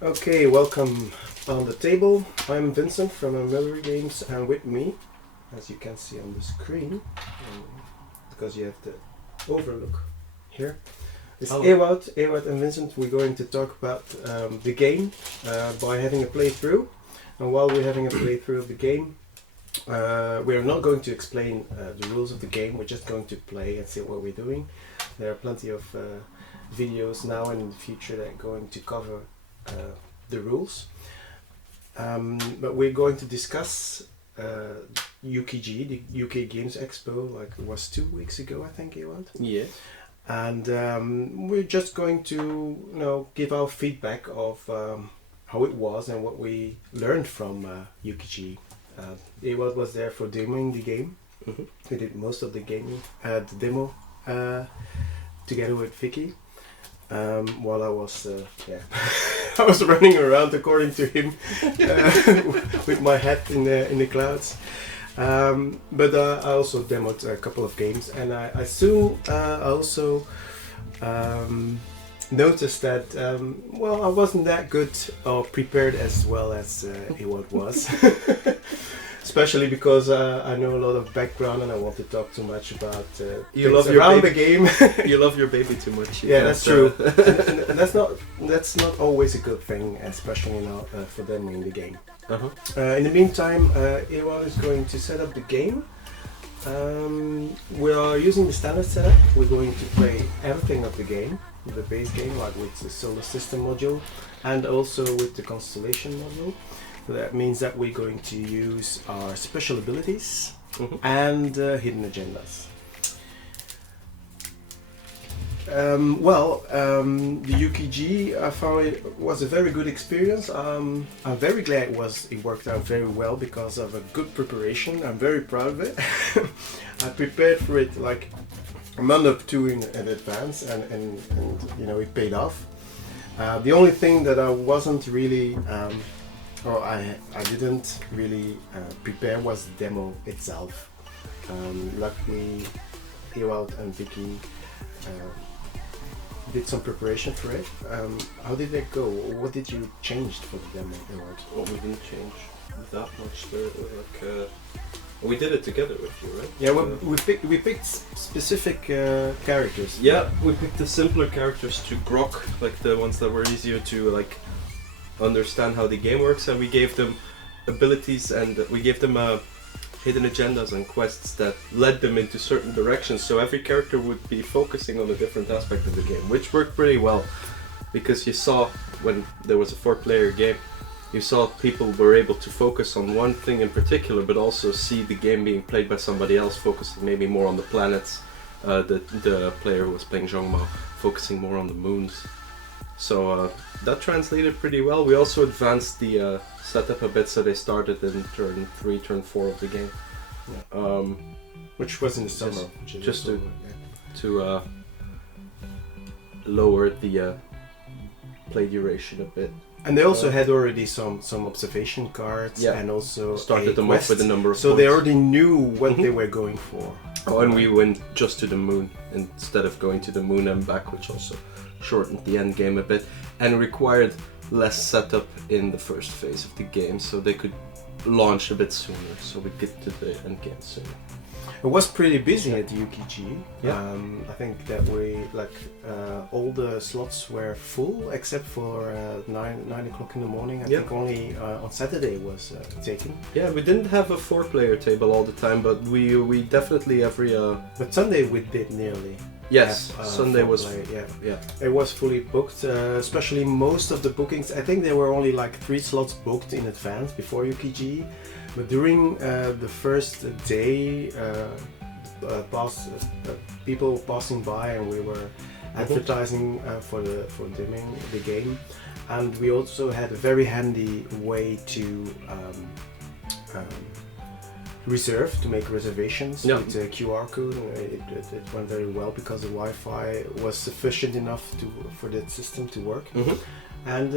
Okay, welcome on the table. I'm Vincent from Miller Games, and with me, as you can see on the screen, because you have the overlook here, is Ewout and Vincent. We're going to talk about the game by having a playthrough. And while we're having a playthrough of the game, we are not going to explain the rules of the game. We're just going to play and see what we're doing. There are plenty of videos now and in the future that are going to cover the rules, but we're going to discuss UKGE, the UK Games Expo, like it was 2 weeks ago, I think, Ewout. Yeah. And we're just going to, give our feedback of how it was and what we learned from UKGE. Ewout was there for demoing the game. Mm-hmm. He did most of the gaming, the demo, together with Vicky. While I was, I was running around according to him, with my head in the clouds. But I also demoed a couple of games, and I soon also noticed that I wasn't that good or prepared as well as Ewout was. Especially because I know a lot of background and I want to talk too much about You love around your the game. You love your baby too much. Yeah, that's true. and that's not always a good thing, especially for them in the game. Uh-huh. In the meantime, Ewout is going to set up the game. We are using the standard setup. We're going to play everything of the game, the base game, like with the solar system module, and also with the constellation module. That means that we're going to use our special abilities and hidden agendas. The UKGE, I found it was a very good experience. I'm very glad it worked out very well because of a good preparation. I'm very proud of it. I prepared for it like a month or two in advance, and it paid off. The only thing that I wasn't really I didn't really prepare was the demo itself. Luckily, Ewout and Vicky did some preparation for it. How did that go? What did you change for the demo, Ewout? Well, we didn't change that much. We did it together with you, right? Yeah, we picked specific characters. Yeah, we picked the simpler characters to grok, like the ones that were easier to understand how the game works, and we gave them abilities and we gave them hidden agendas and quests that led them into certain directions, so every character would be focusing on a different aspect of the game, which worked pretty well because you saw when there was a 4-player game, you saw people were able to focus on one thing in particular but also see the game being played by somebody else focusing maybe more on the planets. The player who was playing Zhongmao focusing more on the moons. So that translated pretty well. We also advanced the setup a bit, so they started in turn 3, turn 4 of the game. Yeah. Which was in the summer. Just to lower the play duration a bit. And they also had already some observation cards, and also started them off with a number of so points. They already knew what they were going for. Oh, and we went just to the moon instead of going to the moon and back, which also shortened the end game a bit and required less setup in the first phase of the game, so they could launch a bit sooner, so we get to the end game sooner. It was pretty busy at UKGE. Yeah. I think that all the slots were full except for 9 o'clock in the morning. I think only on Saturday was taken. Yeah, we didn't have a 4-player table all the time, but we definitely every. But Sunday we did nearly. Yes, Sunday was. It was fully booked. Especially most of the bookings. I think there were only like 3 slots booked in advance before UKGE. But during the first day, people passing by, and we were advertising for dimming the game, and we also had a very handy way to make reservations with a QR code. It went very well because the Wi-Fi was sufficient enough for that system to work. And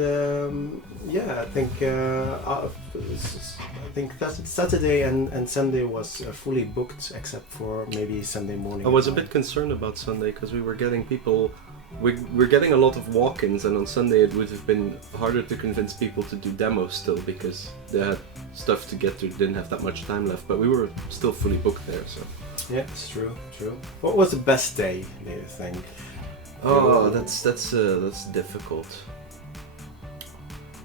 I think that Saturday and Sunday was fully booked, except for maybe Sunday morning. I was a bit concerned about Sunday because we were getting people we're getting a lot of walk-ins, and on Sunday it would have been harder to convince people to do demos still because they had stuff to get to, didn't have that much time left, but we were still fully booked there. So yeah, it's true. What was the best day, do you think? oh, that's difficult.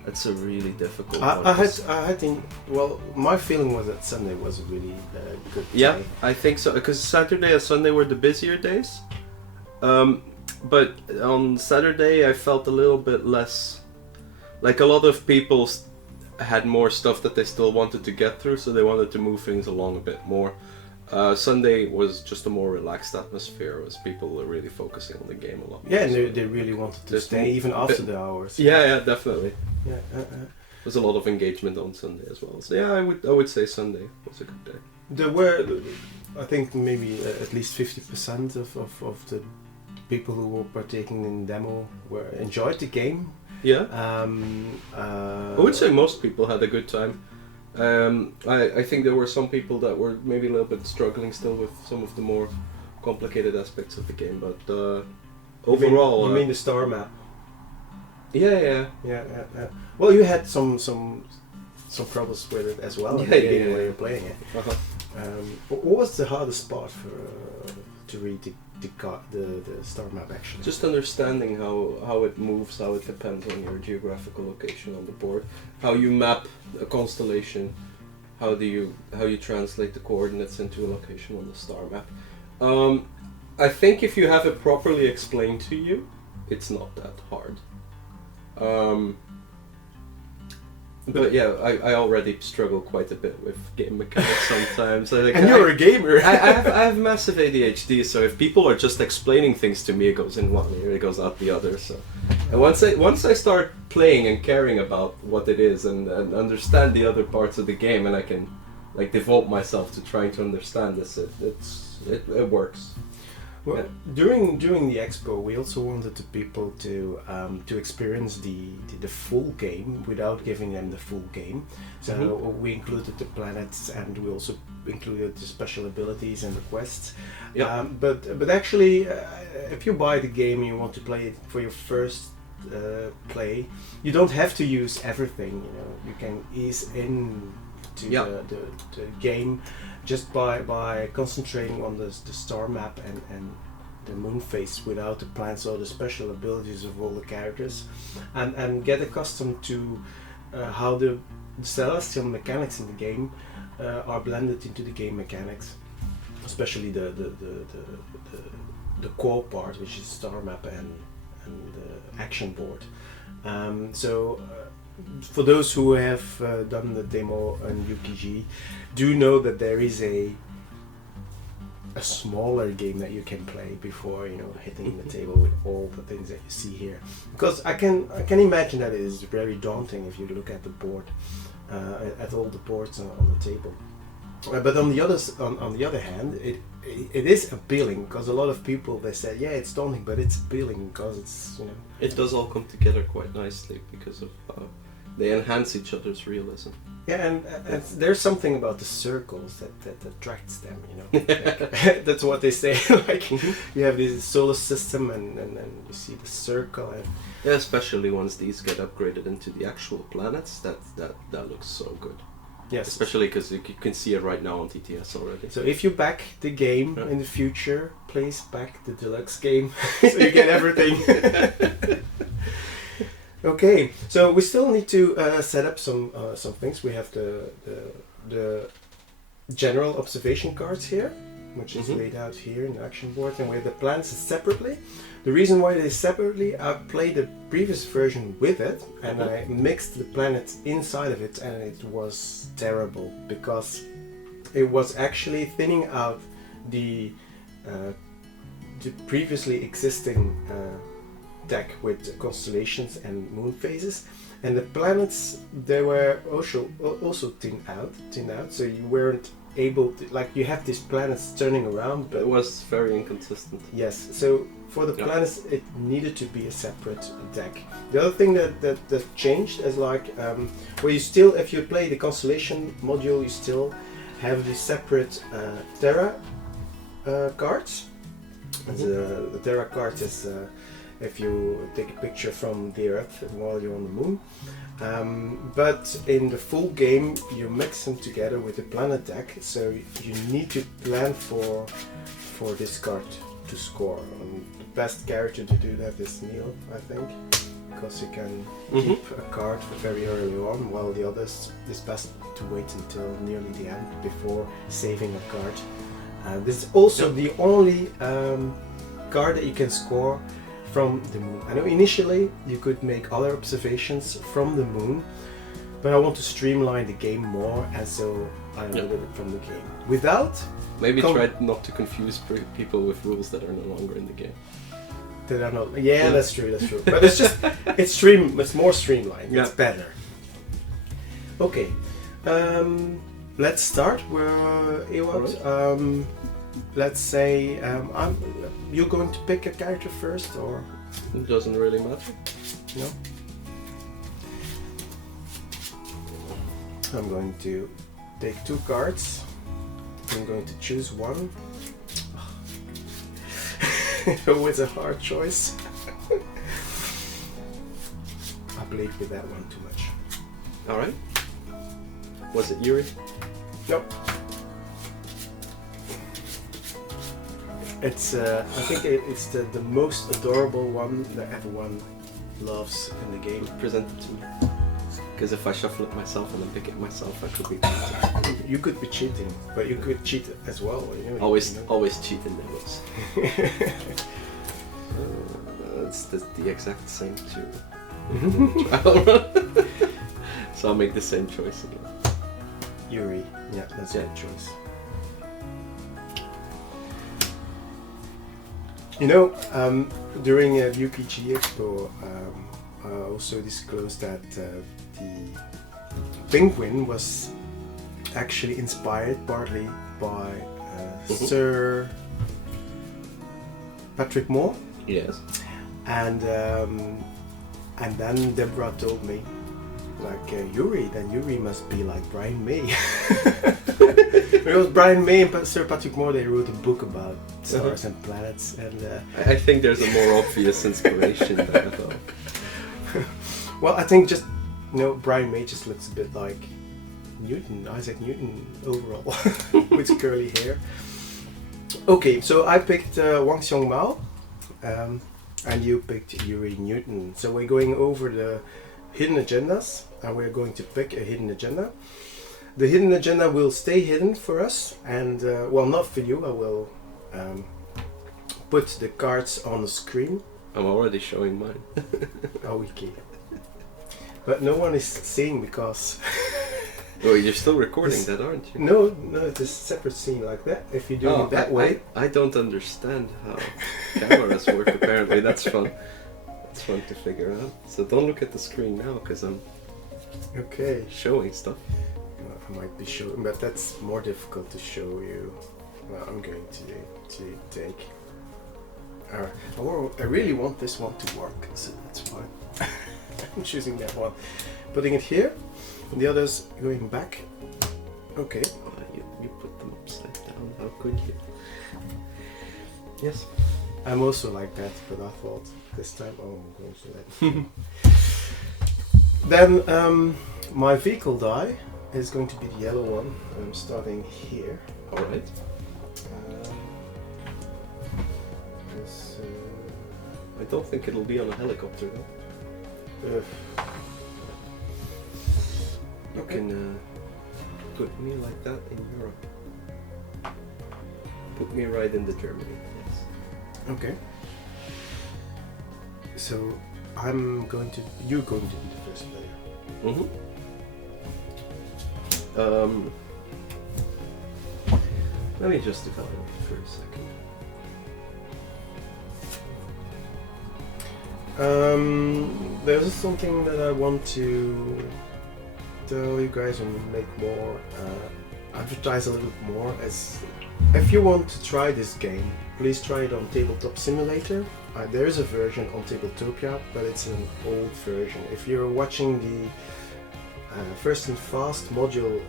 That's a really difficult one. I had well, my feeling was that Sunday was a really good Yeah, day. I think so, because Saturday and Sunday were the busier days. But on Saturday I felt a little bit less, like a lot of people had more stuff that they still wanted to get through, so they wanted to move things along a bit more. Sunday was just a more relaxed atmosphere, as people were really focusing on the game a lot. Yeah, and they really wanted to There's stay even after the hours. Yeah, definitely. Yeah. There's a lot of engagement on Sunday as well. So yeah, I would say Sunday was a good day. There were, I think, maybe at least 50% of the people who were partaking in demo enjoyed the game. Yeah. I I would say most people had a good time. I think there were some people that were maybe a little bit struggling still with some of the more complicated aspects of the game, but overall... You mean the star map? Yeah. Yeah. Well, you had some troubles with it as well in the beginning when you were playing it. Uh-huh. What was the hardest part for to read the star map actually? Just understanding how it moves, how it depends on your geographical location on the board, how you map a constellation, how you translate the coordinates into a location on the star map. I think if you have it properly explained to you, it's not that hard. But yeah, I already struggle quite a bit with game mechanics sometimes. And you're a gamer. I have massive ADHD, so if people are just explaining things to me, it goes in one ear, it goes out the other. So, and once I start playing and caring about what it is and understand the other parts of the game, and I can like devote myself to trying to understand this, it works. Well, during the expo, we also wanted the people to experience the full game without giving them the full game. So we included the planets, and we also included the special abilities and the quests. Yeah. But actually, if you buy the game and you want to play it for your first play, you don't have to use everything. You know, you can ease in to the game just by concentrating on the star map and the moon phase without the plants or the special abilities of all the characters, and get accustomed to how the celestial mechanics in the game are blended into the game mechanics, especially the core part, which is star map and the action board. For those who have done the demo on UKGE, do know that there is a smaller game that you can play before hitting the table with all the things that you see here. Because I can imagine that it is very daunting if you look at the board, at all the boards on the table. But on the other hand, it is appealing, because a lot of people, they say, yeah, it's daunting, but it's appealing because it's It does all come together quite nicely because of they enhance each other's realism. Yeah, and there's something about the circles that attracts them, Like, that's what they say. Like, you have this solar system, and then you see the circle. And yeah, especially once these get upgraded into the actual planets, that looks so good. yes, Especially because you can see it right now on TTS already. so if you back the game in the future, please back the deluxe game so you get everything. Okay, so we still need to set up some things. We have the general observation cards here, which is laid out here in the action board, and we have the planets separately. The reason why they separately, I played the previous version with it, and I mixed the planets inside of it, and it was terrible because it was actually thinning out the previously existing deck with constellations and moon phases, and the planets, they were also thinned out, so you weren't able to, like, you have these planets turning around, but It was very inconsistent. yes, so for the planets it needed to be a separate deck. The other thing that changed is like, well, you still, if you play the constellation module, you still have the separate Terra cards. The Terra cards if you take a picture from the Earth while you're on the moon. But in the full game, you mix them together with the planet deck, so you need to plan for this card to score. The best character to do that is Neil, I think, because you can keep a card very early on, while the others it's best to wait until nearly the end before saving a card. This is also the only card that you can score from the moon. I know initially you could make other observations from the moon, but I want to streamline the game more, and so I look at it from the game. Without maybe try not to confuse people with rules that are no longer in the game. That are not. Yeah, that's true. That's true. But it's just it's more streamlined. Yeah. It's better. Okay, let's start. Ewout. Right. Let's say you're going to pick a character first, or It doesn't really matter. no? I'm going to take 2 cards. I'm going to choose one. Always a hard choice. I played with that one too much. All right. Was it Yuri? Nope. It's I think it's the most adorable one that everyone loves in the game. Present it to me. Because if I shuffle it myself and then pick it myself, I could be You could be cheating, but you could cheat as well. You know, always cheat in levels. It's the exact same too. Trial run. So I'll make the same choice again. Yuri, yeah, that's a good choice. You know, during UKGE Expo, I also disclosed that the penguin was actually inspired partly by Sir Patrick Moore. Yes. And then Deborah told me, like, Yuri must be like Brian May. Because Brian May and Sir Patrick Moore, they wrote a book about stars and planets, and I think there's a more obvious inspiration there, though. well, I think just Brian May just looks a bit like Isaac Newton overall, with curly hair. Okay, so I picked Wang Xiong Mao, and you picked Yuri Newton. So we're going over the hidden agendas, and we're going to pick a hidden agenda. The hidden agenda will stay hidden for us, and well, not for you. I will put the cards on the screen. I'm already showing mine. Oh, okay. But no one is seeing because. Oh, you're still recording that, aren't you? No, it's a separate scene like that. If you do it that way. I don't understand how cameras work. Apparently, that's fun. It's fun to figure out. So don't look at the screen now, because I'm showing stuff. I might be showing, but that's more difficult to show you. Well, I'm going to take. I really want this one to work, so that's fine. I'm choosing that one, putting it here, and the others going back. Okay. You put them upside down. How could you? Yes. I'm also like that, but I thought this time, I'm going to let. Then my vehicle die is going to be the yellow one. I'm starting here. All right. I don't think it'll be on a helicopter though. You can put me like that in Europe. Put me right into Germany, yes. Okay. So you're going to be the first player. Let me just evaluate for a second. There's something that I want to tell you guys and make more, advertise a little bit more. As if you want to try this game, please try it on Tabletop Simulator. There is a version on Tabletopia, but it's an old version. If you're watching the First and Fast module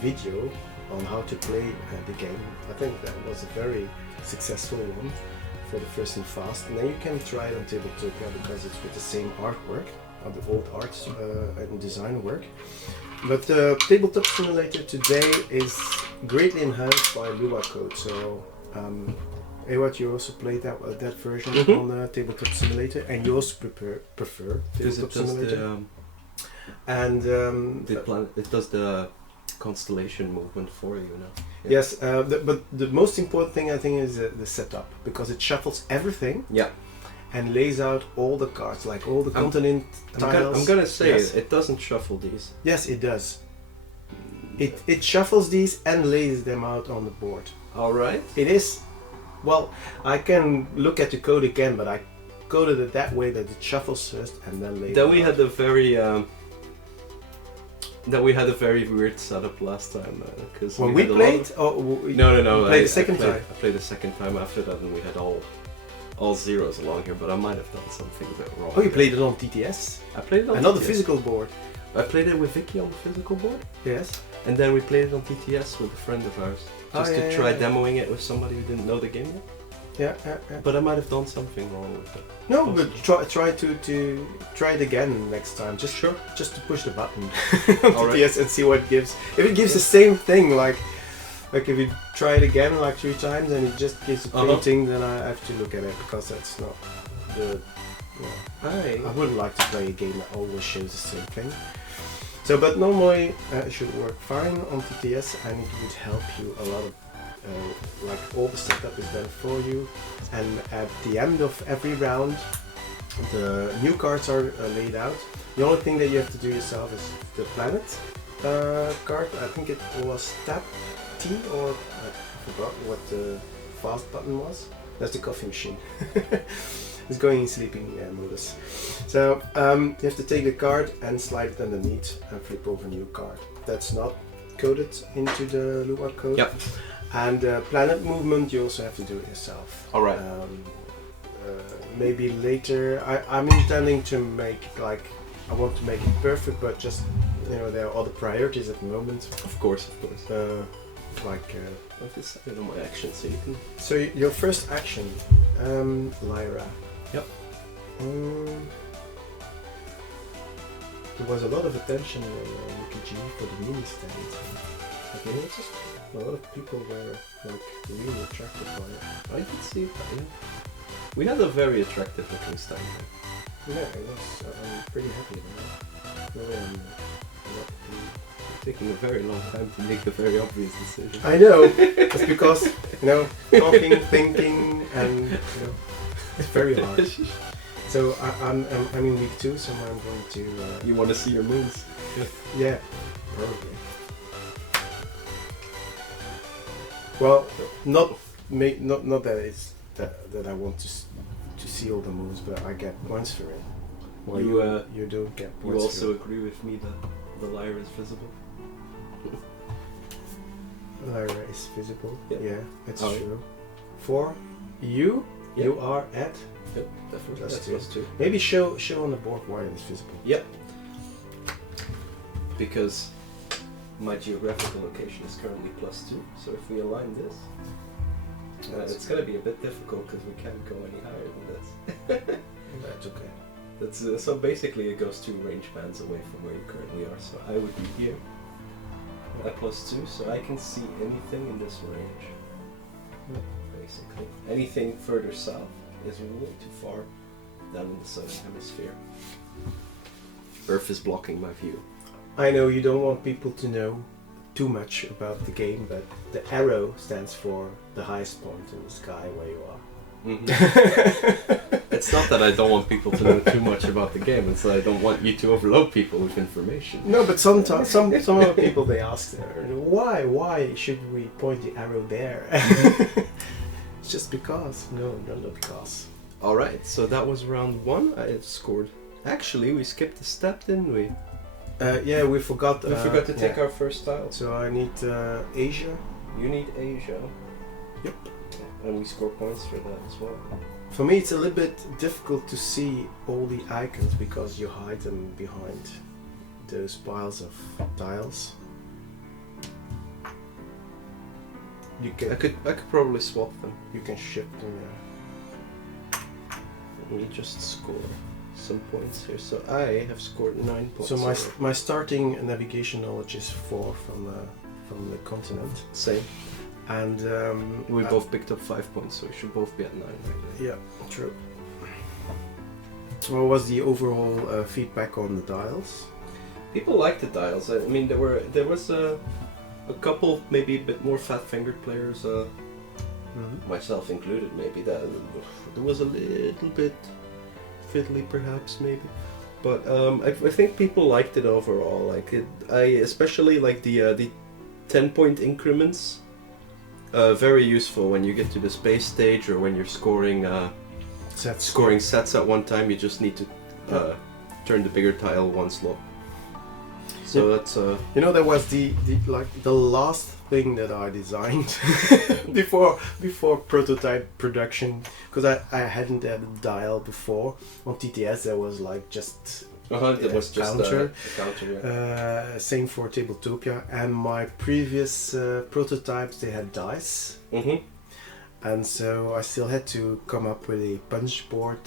video on how to play the game, I think that was a very successful one for the first and fast, and then you can try it on Tabletopia because it's with the same artwork, of the old arts and design work. But Tabletop Simulator today is greatly enhanced by Lua code. So, Ewout, you also played that version on Tabletop Simulator, and you also prefer Tabletop Simulator. And it does the constellation movement for you now. Yeah. Yes, but the most important thing I think is the setup, because it shuffles everything. Yeah. And lays out all the cards, like all the continent tiles. I'm gonna say yes. it doesn't shuffle these. Yes, it does. It shuffles these and lays them out on the board. All right. It is. Well, I can look at the code again, but I coded it that way that it shuffles first and then lays. Then we had a very. That we had a very weird setup last time because when we played. No. Played the second time. I played the second time after that, and we had all zeros along here, but I might have done something a bit wrong. Oh, you played it on TTS? I played it on another TTS. Physical board. I played it with Vicky on the physical board. Yes. And then we played it on TTS with a friend of ours. Just to try demoing it with somebody who didn't know the game yet. Yeah. But I might have done something wrong with it. No, but try to try it again next time. Just to push the button on TTS and see what it gives. If it gives the same thing, like if you try it again like 3 times and it just gives a painting, then I have to look at it, because that's not the. I wouldn't like to play a game that always shows the same thing. So, but normally it should work fine on TTS, and it would help you a lot of. Like all the setup is done for you, and at the end of every round the new cards are laid out. The only thing that you have to do yourself is the planet card. I think it was Tab T, or I forgot what the fast button was. That's the coffee machine. It's going in sleeping modus. So you have to take the card and slide it underneath and flip over a new card. That's not coded into the Lua code. Yep. And planet movement, you also have to do it yourself. All right. Maybe later. I'm intending to make I want to make it perfect, but just there are other priorities at the moment. Of course. I've decided on my action, so you can. So your first action, Lyra. Yep. There was a lot of attention on UKGE for the mini stand. I noticed a lot of people were really attracted by it. I did see that. Yeah. We had a very attractive looking stand. Yeah, it was. I'm pretty happy about it. Really, I'm not taking a very long time to make the very obvious decision. I know. It's because talking, thinking, and it's very hard. So I'm in week 2, so I'm going to. You want to see your moves? Yeah, probably. Well, not that it's that I want to see all the moves, but I get points for it. Well, you don't get points. You also agree with me that the Lyra is visible. Lyra is visible. Yep. Yeah, that's true. For you, you are at. Yep, definitely. Plus 2. Maybe show on the board why it is visible. Yep. Because my geographical location is currently +2, so if we align this, it's going to be a bit difficult because we can't go any higher than this. That's okay. That's so basically it goes 2 range bands away from where you currently are. So I would be here at +2, so I can see anything in this range. Basically, anything further south is way too far down in the southern hemisphere. Earth is blocking my view. I know you don't want people to know too much about the game, but the arrow stands for the highest point in the sky where you are. Mm-hmm. It's not that I don't want people to know too much about the game, it's that I don't want you to overload people with information. No, but sometimes some other people, they ask, why should we point the arrow there? It's just because. No, not because. Alright, so that was round 1. I had scored. Actually, we skipped a step, didn't we? Yeah, we forgot. We forgot to take our first tile. So I need Asia. You need Asia. Yep. And we score points for that as well. For me, it's a little bit difficult to see all the icons because you hide them behind those piles of tiles. I could probably swap them. You can shift them. Let me just score some points here. So I have scored 9 points. So my starting navigation knowledge is 4 from the continent, Same. and We both picked up 5 points, so we should both be at 9 right now. yeah, true. What was the overall feedback on the dials? People like the dials. I mean, there was a couple maybe a bit more fat-fingered players, myself included. Maybe that there was a little bit fiddly, perhaps maybe, but I think people liked it overall. Like it, I especially like the 10-point increments. Very useful when you get to the space stage or when you're scoring sets at one time. You just need to turn the bigger tile one slot. So that's you know, that was the last thing that I designed before prototype production, because I hadn't had a dial before. On TTS there was like just it was just counter. a counter. Yeah. Same for Tabletopia, and my previous prototypes, they had dice, and so I still had to come up with a punch board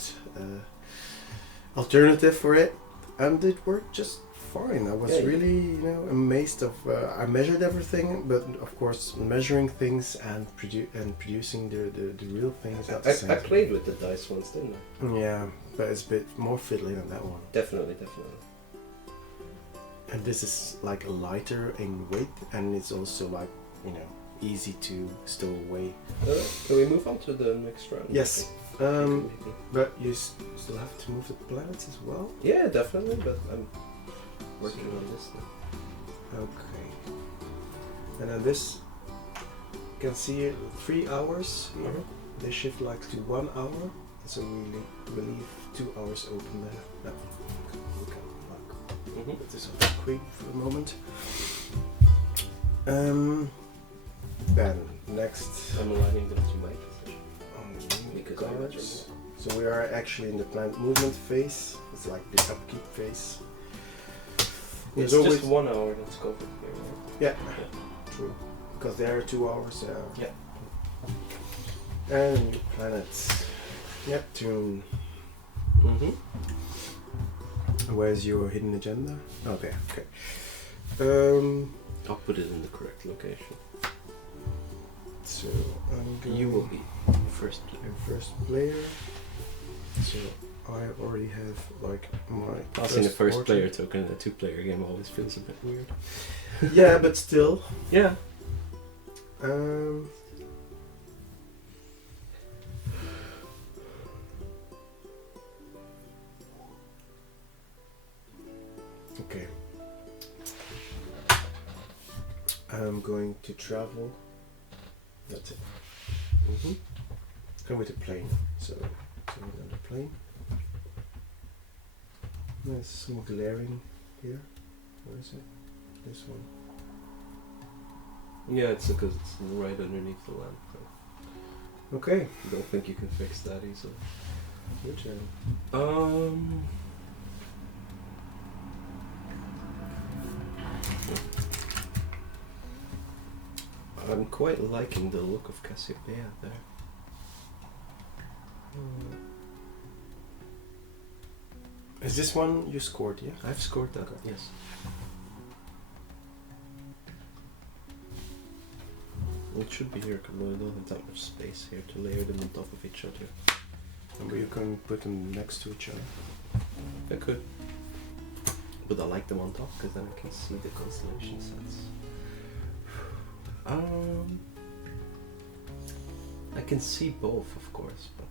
alternative for it, and it worked just fine. I was really, amazed of. I measured everything, but of course, measuring things and producing the real thing is not the same. I played with the dice once, didn't I? Yeah, but it's a bit more fiddly than that one. Definitely. And this is like lighter in weight, and it's also like, easy to stow away. Can we move on to the next round? Yes. But you still have to move the planets as well? Yeah, definitely, but I'm working on this now. Okay. And then this, you can see it, 3 hours here. They shift like to 1 hour, so we leave 2 hours open there. We can put this on the screen for a moment. Then next. I'm aligning them to my position. Because Cards. So we are actually in the planet movement phase. It's like the upkeep phase. It's just 1 hour that's covered here, right? Yeah, true. Because there are 2 hours there. Yeah. And new planets. Neptune. Where's your hidden agenda? Okay. I'll put it in the correct location. So I'm going. You will be first player. First player. So I already have like my. Passing a first player token in a 2-player game always feels a bit weird. Yeah, but still. Yeah. Okay. I'm going to travel. That's it. Come with a plane. So another plane. There's some glaring here. Where is it? This one. Yeah, it's because it's right underneath the lamp. Okay. I don't think you can fix that easily. Your turn. I'm quite liking the look of Cassiopeia there. Is this one you scored, yeah? I've scored that, Okay. yes. It should be here because we don't have that much space here to layer them on top of each other. And you can put them next to each other. I could. But I like them on top because then I can see the constellation sets. I can see both, of course, but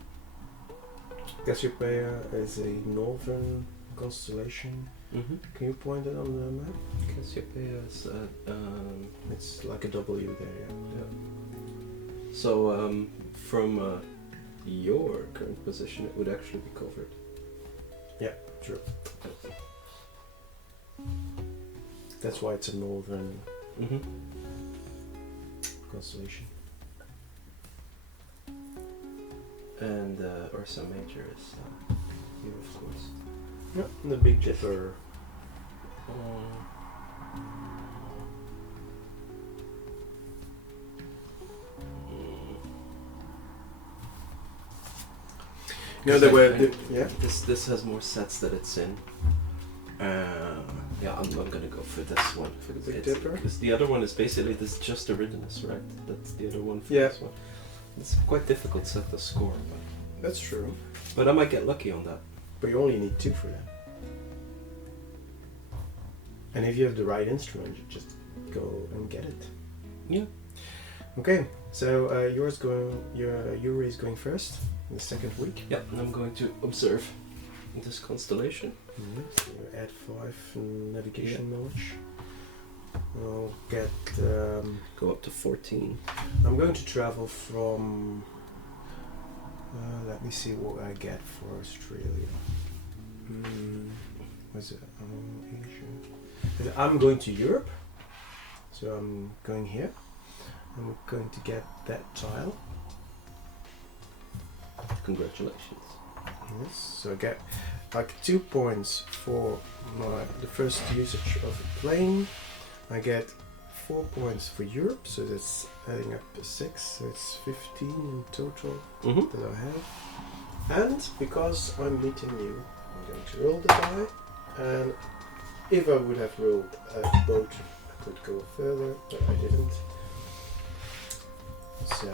Cassiopeia is a northern constellation. Can you point it on the map? Cassiopeia is It's like a W there, yeah. So from your current position, it would actually be covered. Yeah, true. That's why it's a northern constellation. And Ursa Major is here, of course. Yeah, the Big Dipper. You know, there were This has more sets that it's in. Yeah, I'm gonna go for this one. For the Big Dipper? Because the other one is basically this just Eridanus, right? That's the other one for Yeah. this one. It's quite difficult set to score, That's true. but I might get lucky on that. But you only need 2 for that. And if you have the right instrument, you just go and get it. Yeah. Okay, so Yuri is going first in the second week. Yep, and I'm going to observe this constellation. So you add 5 navigation knowledge. I'll get. Go up to 14. I'm going to travel from. Let me see what I get for Australia. Was it Asia? I'm going to Europe, so I'm going here. I'm going to get that tile. Congratulations. Yes, so I get like 2 points for the first usage of the plane. I get 4 points for Europe, so that's adding up to 6, so it's 15 in total that I have. And because I'm beating you, I'm going to roll the die, and if I would have rolled a boat, I could go further, but I didn't. So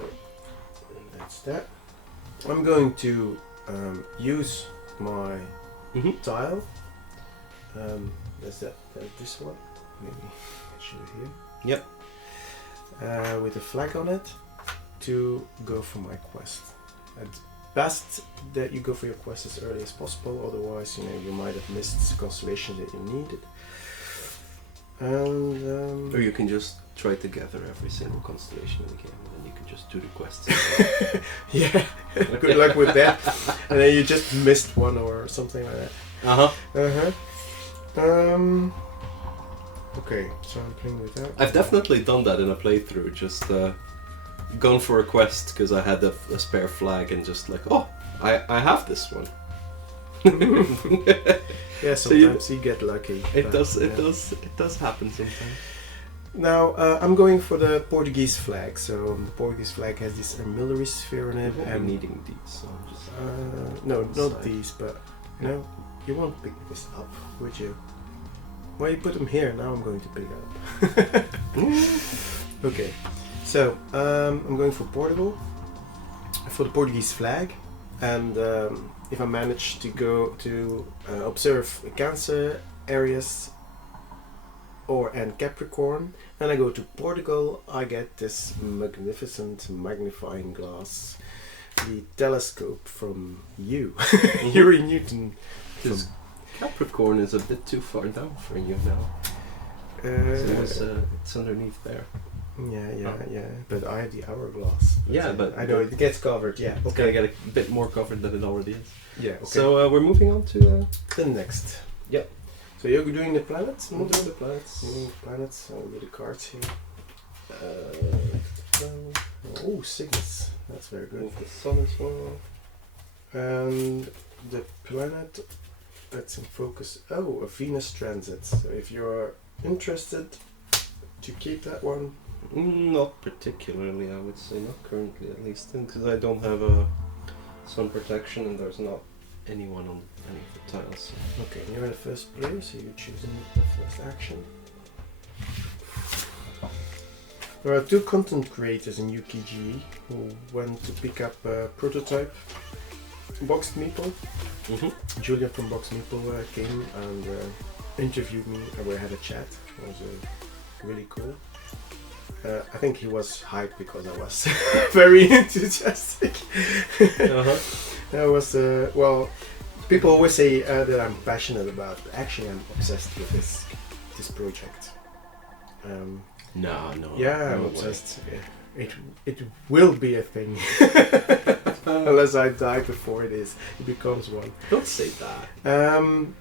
that's that. I'm going to use my tile. That's this one. Maybe I should have here. Yep. With a flag on it to go for my quest. At best that you go for your quest as early as possible, otherwise you might have missed the constellation that you needed. And or you can just try to gather every single constellation in the game, and then you can just do the quests. Yeah, good luck with that. And then you just missed one or something like that. Okay, so I'm playing with that. I've definitely done that in a playthrough, just gone for a quest because I had a spare flag and just like, oh, I have this one. Yeah, sometimes you get lucky. It does happen sometimes. Now I'm going for the Portuguese flag. So the Portuguese flag has this armillary sphere in it. I'm needing these. So I'm just no, not these, but no, you won't pick this up, would you? Well, you put them here. Now I'm going to pick it up. Okay, so I'm going for Portugal, for the Portuguese flag, and if I manage to go to observe Cancer, Aries, and Capricorn, and I go to Portugal, I get this magnificent magnifying glass, the telescope from you, Yuri Newton. Because Capricorn is a bit too far down for you now. It's underneath there. Yeah. But I have the hourglass. Yeah, but I know it gets covered. Yeah, it's gonna get a bit more covered than it already is. Yeah. Okay. So we're moving on to the next. Yep. So you're doing the planets. We'll do the planets. Doing the planets. I'll do the cards here. Oh, Cygnus. That's very good. Move the sun as well. And the planet that's in focus. Oh, a Venus transit. So if you're interested to keep that one. Not particularly, I would say, not currently at least, because I don't have a sun protection and there's not anyone on any of the tiles. Okay, you're the first player, so you're choosing the first action. There are 2 content creators in UKGE who went to pick up a prototype Boxed Meeple. Julian from Boxed Meeple came and interviewed me, and we had a chat. It was really cool. I think he was hyped because I was very enthusiastic. I was, well, people always say that I'm passionate about it. Actually, I'm obsessed with this project. No. Yeah, I'm obsessed. It will be a thing. Unless I die before it becomes one. Don't say that. And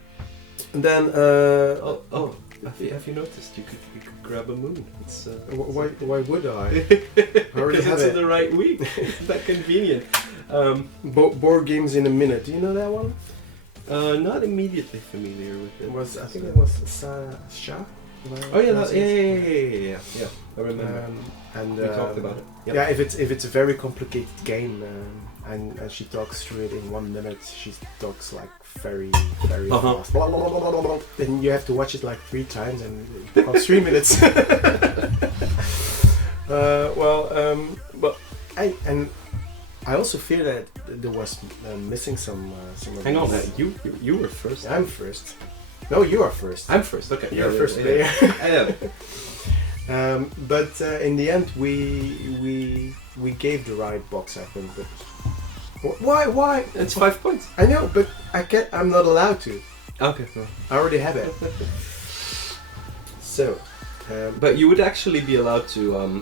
then, have you noticed you could grab a moon? It's why would I? Because it's in the right week. Isn't that convenient? Board games in a minute. Do you know that one? Not immediately familiar with it. I think it was Shah. Oh yeah, I remember. And we talked about it. Yep. Yeah, if it's a very complicated game, and she talks through it in 1 minute. She talks like very Uh-huh. fast. Blah, blah, blah, blah, blah, blah. Then you have to watch it like 3 times and it becomes 3 minutes. But I also fear that there was missing some. Of Hang on, these. you were first. I'm first. No, you are first. I'm first. Okay, You're first player. I am. But in the end, we gave the right box, I think. But why? It's 5 points. I know, but I can't. I'm not allowed to. Okay. Well. I already have it. So, But you would actually be allowed to,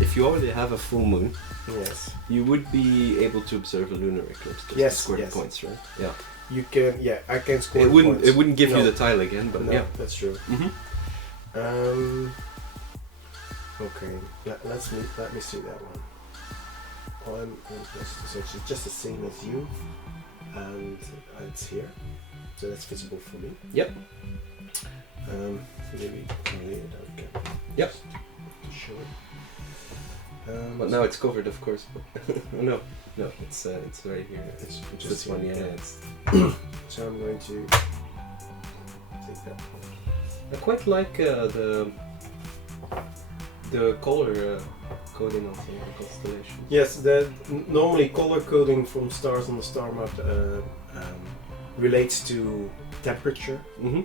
if you already have a full moon, yes, you would be able to observe a lunar eclipse. Just Yes, to score yes. the points, right? Yeah. you can. Yeah, I can score. It wouldn't. points. It wouldn't give No. you the tile again, but No, yeah. that's true. Mm-hmm. Okay, let me see that one. So it's just the same as you, and it's here, so that's visible for me. Yep. Maybe lay it out again. Yep. To show it. But now it's covered, of course. But no, it's right here. It's It's just this one, here, yeah. okay. It's, So I'm going to take that one. I quite like the color coding of the constellation. Yes, normally color coding from stars on the star map relates to temperature, Mm-hmm.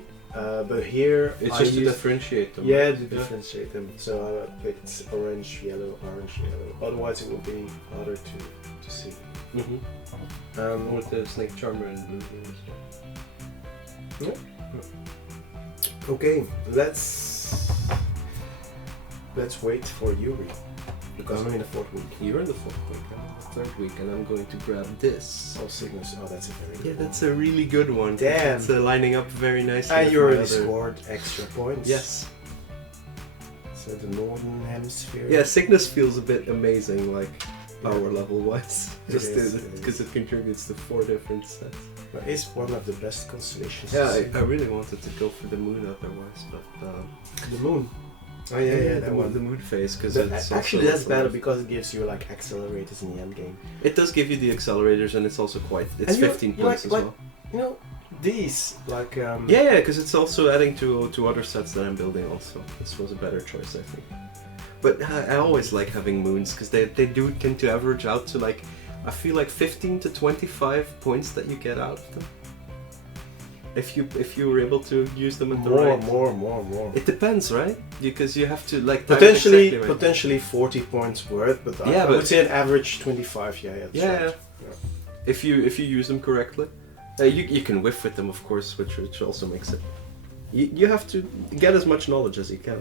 but here It's I just to used- differentiate them. Yeah, right? to differentiate them. So I picked orange, yellow. Otherwise, it would be harder to see. Mm-hmm. With the snake charmer and blue. Okay, let's wait for Yuri because I'm in the 4th week. You're in the 4th week, I'm in the 3rd week, and I'm going to grab this. Oh, Cygnus. Oh, that's a very good Yeah, that's a really good one. Damn. It's lining up very nicely. And with you my already other- scored extra points. Yes. So the northern hemisphere. Yeah, Cygnus feels a bit amazing, like power Yeah. level wise, It just is, because it contributes to 4 different sets. But it's one of the best constellations. Yeah, to see. I really wanted to go for the moon otherwise, but The moon. Oh yeah, that one. the moon phase, because Actually, that's better because it gives you like accelerators in the end game. it does give you the accelerators, and it's also quite. It's And you- 15 you points like- as well. You know, these like Yeah, because it's also adding to other sets that I'm building. Also, this was a better choice, I think. But I always like having moons because they do tend to average out to like, I feel like 15 to 25 points that you get out of them. If you were able to use them at the right. more. It depends, right? Because you have to like time it Potentially, exactly right. potentially 40 points worth, but Yeah, I but- would say an average 25. Yeah, that's Yeah, right. if you use them correctly, you can whiff with them, of course, which also makes it. You have to get as much knowledge as you can.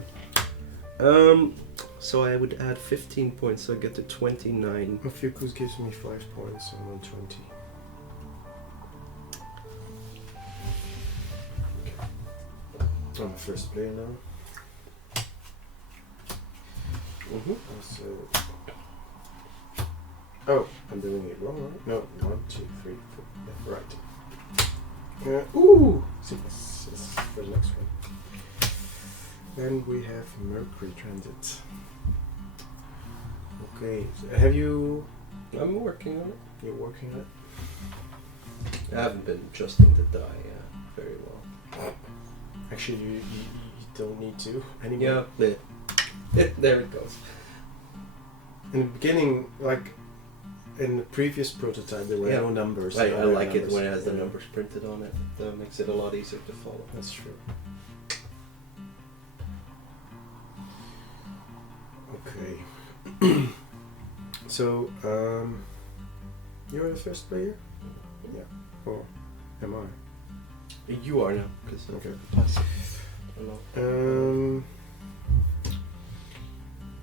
So I would add 15 points, so I get to 29. Fucus gives me 5 points, so I'm on 20. I'm a first player now. Mm-hmm. So, oh, I'm doing it wrong, right? No, 1, 2, 3, 4. Yeah, right. Ooh! See, this is for the next one. Then we have Mercury transit. Okay, so have you? I'm working on it. You're working on it. I haven't been adjusting the die very well. Actually, you don't need to anymore. Yeah, there it goes. In the beginning, like in the previous prototype, there were Yeah. no numbers. I no like it numbers. when it has the Yeah. numbers printed on it. That makes it a lot easier to follow. That's true. Okay. So, you're the first player? Yeah. Or am I? You are now, because Okay. Hello.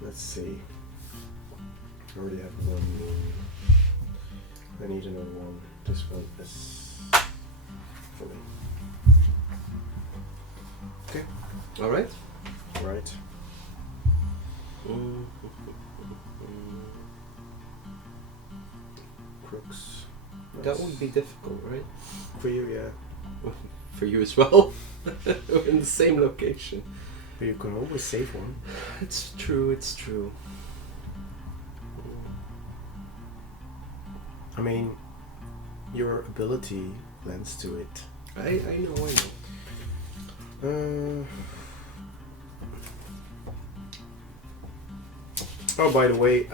Let's see. I already have one. I need another one. This one is for me. Okay. All right. Right. Crooks. That would be difficult, right? for you, yeah. For you as well. We're in the same location. But you can always save one. It's true. It's true. I mean, your ability lends to it. I know. Oh, by the way,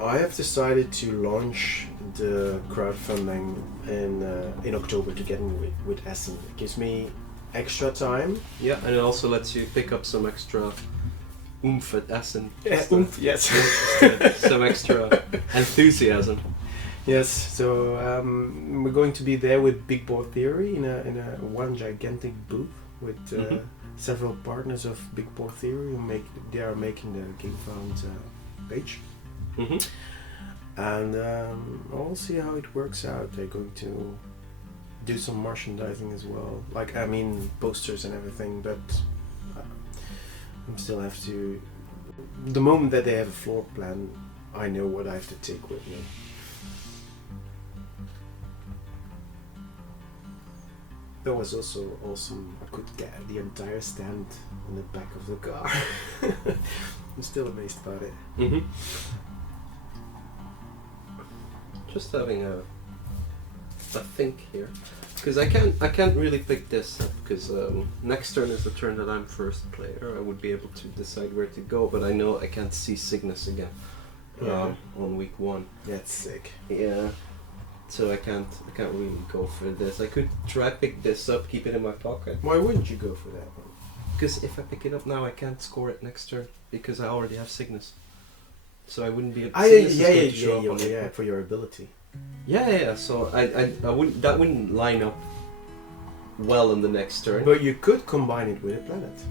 I have decided to launch the crowdfunding in October together with Essen. It gives me extra time. Yeah, and it also lets you pick up some extra oomph at Essen. Yes. Some extra enthusiasm. Yes. So we're going to be there with Big Board Theory in a one gigantic booth with several partners of Big Board Theory they are making the GameFound page. Mm-hmm. And we'll see how it works out. They're going to do some merchandising as well, like I mean posters and everything. But I still have to. The moment that they have a floor plan, I know what I have to take with me. That was also awesome. I could get the entire stand in the back of the car. I'm still amazed about it. Mm-hmm. Just having a think here, because I can't really pick this up because next turn is the turn that I'm first player. I would be able to decide where to go, but I know I can't see Cygnus again on week 1. That's sick. Yeah, so I can't really go for this. I could try pick this up, keep it in my pocket. Why wouldn't you go for that one? Because if I pick it up now, I can't score it next turn because I already have Cygnus. So I wouldn't be able to yeah, for your ability. Yeah. So I wouldn't. That wouldn't line up well in the next turn. But you could combine it with a planet.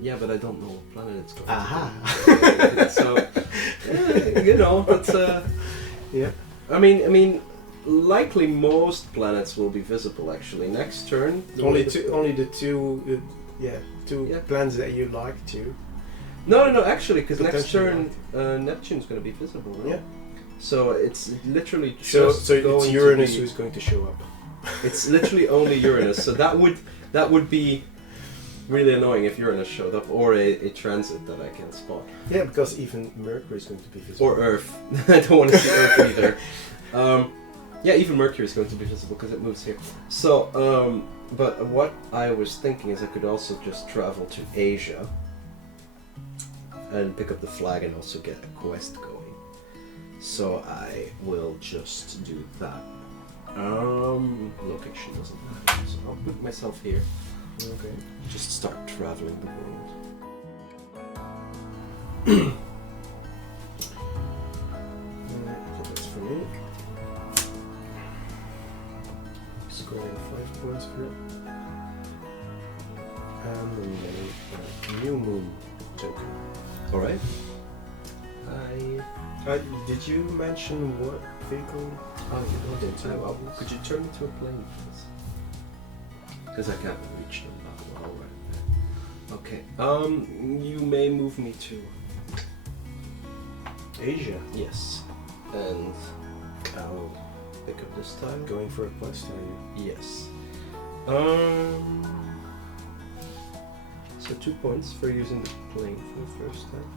Yeah, but I don't know what planet it's going Aha. to. So that's yeah. I mean, likely most planets will be visible actually next turn. Only the two planets that you like to. No, actually, because next turn Potentially Neptune's going to be visible, right? Yeah. So it's literally So just it's going Uranus to be, who's going to show up. It's literally only Uranus. So that would be really annoying if Uranus showed up, or a transit that I can spot. Yeah, because even Mercury is going to be visible. Or Earth. I don't want to see Earth either. Yeah, even Mercury is going to be visible because it moves here. So, but what I was thinking is I could also just travel to Asia and pick up the flag and also get a quest going. So I will just do that. Location doesn't matter, so I'll put myself here. Okay. Just start traveling the world. That's for me. Scoring 5 points for it. And then new moon token. Alright. Did you mention what vehicle? Oh, you didn't. Could you turn me to a plane, please? Because I can't reach them that well right there. Okay. You may move me to Asia. yes, and I'll pick up this time. Going for a quest, are you? Yes. So 2 points for using the plane for the first time,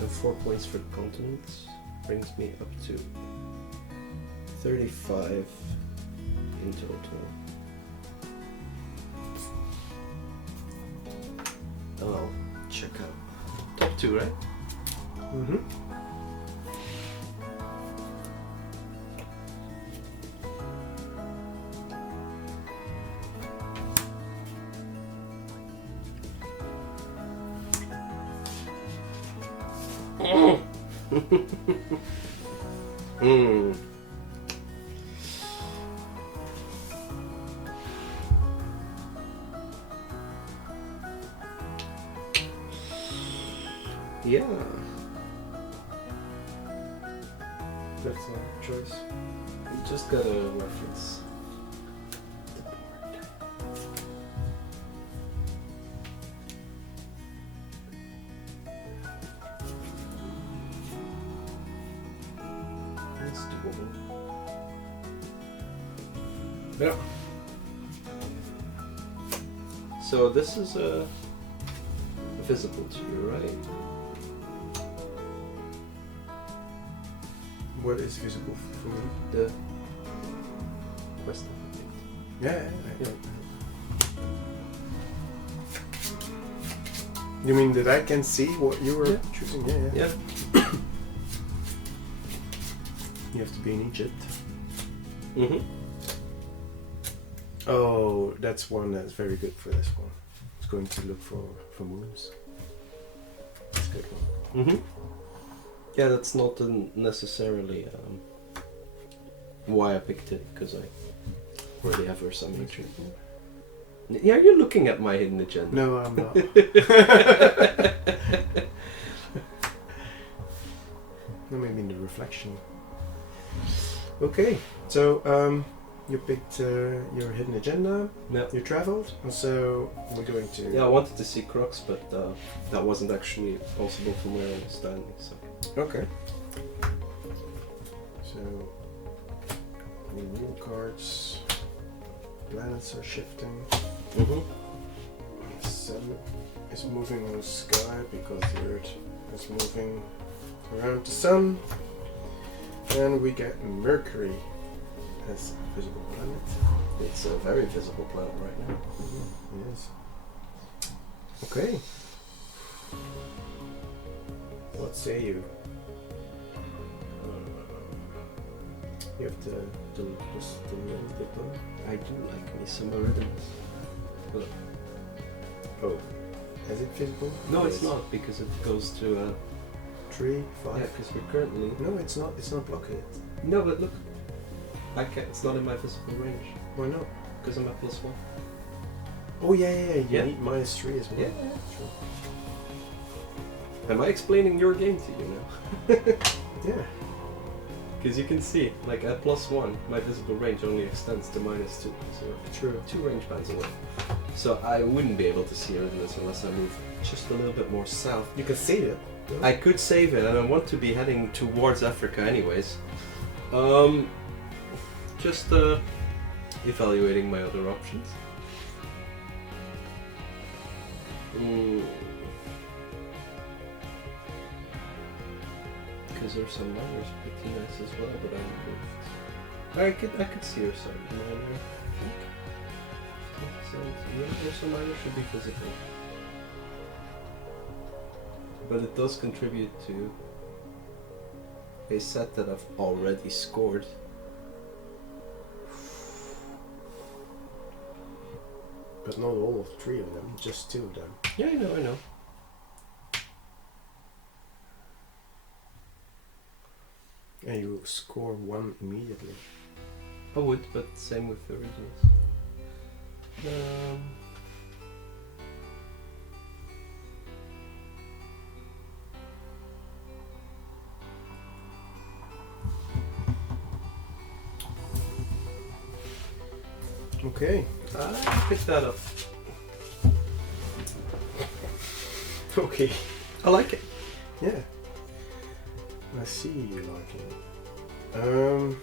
and 4 points for the continents. Brings me up to 35 in total. Oh, check out top 2, right? Mm-hmm. Hmm. Yeah. That's a choice. We just got a reference. That's doable. Yeah. So this is visible to you, right? What is visible for me? The quest. Yeah. Yeah. You mean that I can see what you were choosing? Yeah. Yeah. You have to be in Egypt. Mm-hmm. Oh, that's one that's very good for this one. It's going to look for moons. That's a good one. Mm-hmm. Yeah, that's not necessarily why I picked it, because I already have her some nature. Yeah, you're looking at my hidden agenda. No, I'm not. No, maybe in the reflection. Okay, so you picked your hidden agenda. Yeah. You traveled, and so we're going to. Yeah, I wanted to see Crocs, but that wasn't actually possible from where I was standing. So. Okay. So, new cards. Planets are shifting. Mm-hmm. The sun is moving on the sky because the Earth is moving around the sun. And we get Mercury as a visible planet. It's a very visible planet right now. Yes. Okay. What say you? You have to just the button. I do like me some Meridians. Look. Oh. Is it visible? No, Yes. it's not, because it goes to 3, 5. yeah, because we're currently. No, it's not. It's not blocking it. No, but look, I can't. It's not in my visible range Why not? because I'm at +1. Oh yeah. You Yeah. need -3 as well. Yeah. Sure. Am I explaining your game to you now? Yeah. Because you can see, like at +1, my visible range only extends to -2, so we're True. 2 range bands away. So I wouldn't be able to see this unless I move just a little bit more south. You can save it. though. I could save it, and I want to be heading towards Africa anyways. Just evaluating my other options. Because there's some miners pretty nice as well, but I could see her some miner. I think. So yeah, there's some miners should be visible. But it does contribute to a set that I've already scored. But not all of 3 of them, just 2 of them. Yeah, I know. And you score 1 immediately. I would, but same with the originals. Okay. I picked that up. Okay. I like it. Yeah. I see you like it. I'll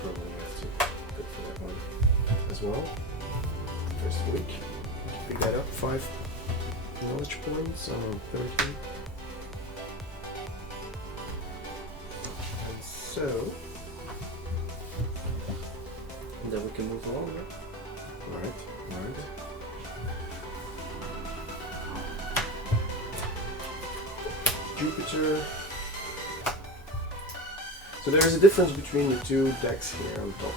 probably have to go for that one as well. First week. Pick that up. 5 knowledge points on 13. And so. And then we can move along, right? Right. Jupiter. So there is a difference between the 2 decks here on top.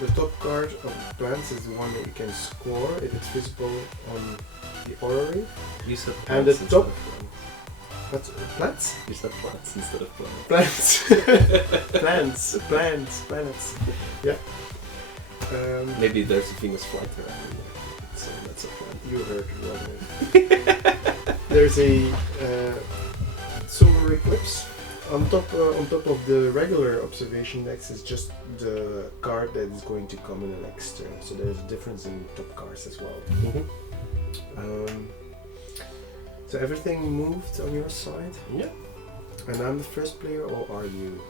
The top card of plants is the one that you can score if it's visible on the orrery. You said And the plants top- instead of What? Plants? You said plants instead of plants. Plants. Planets. Yeah. Maybe there's a Venus flight around here, so that's a plant. You heard wrong. There's a solar eclipse. On top of the regular observation decks is just the card that is going to come in the next turn. So there's a difference in top cards as well. So everything moved on your side? Yeah. And I'm the first player, or are you?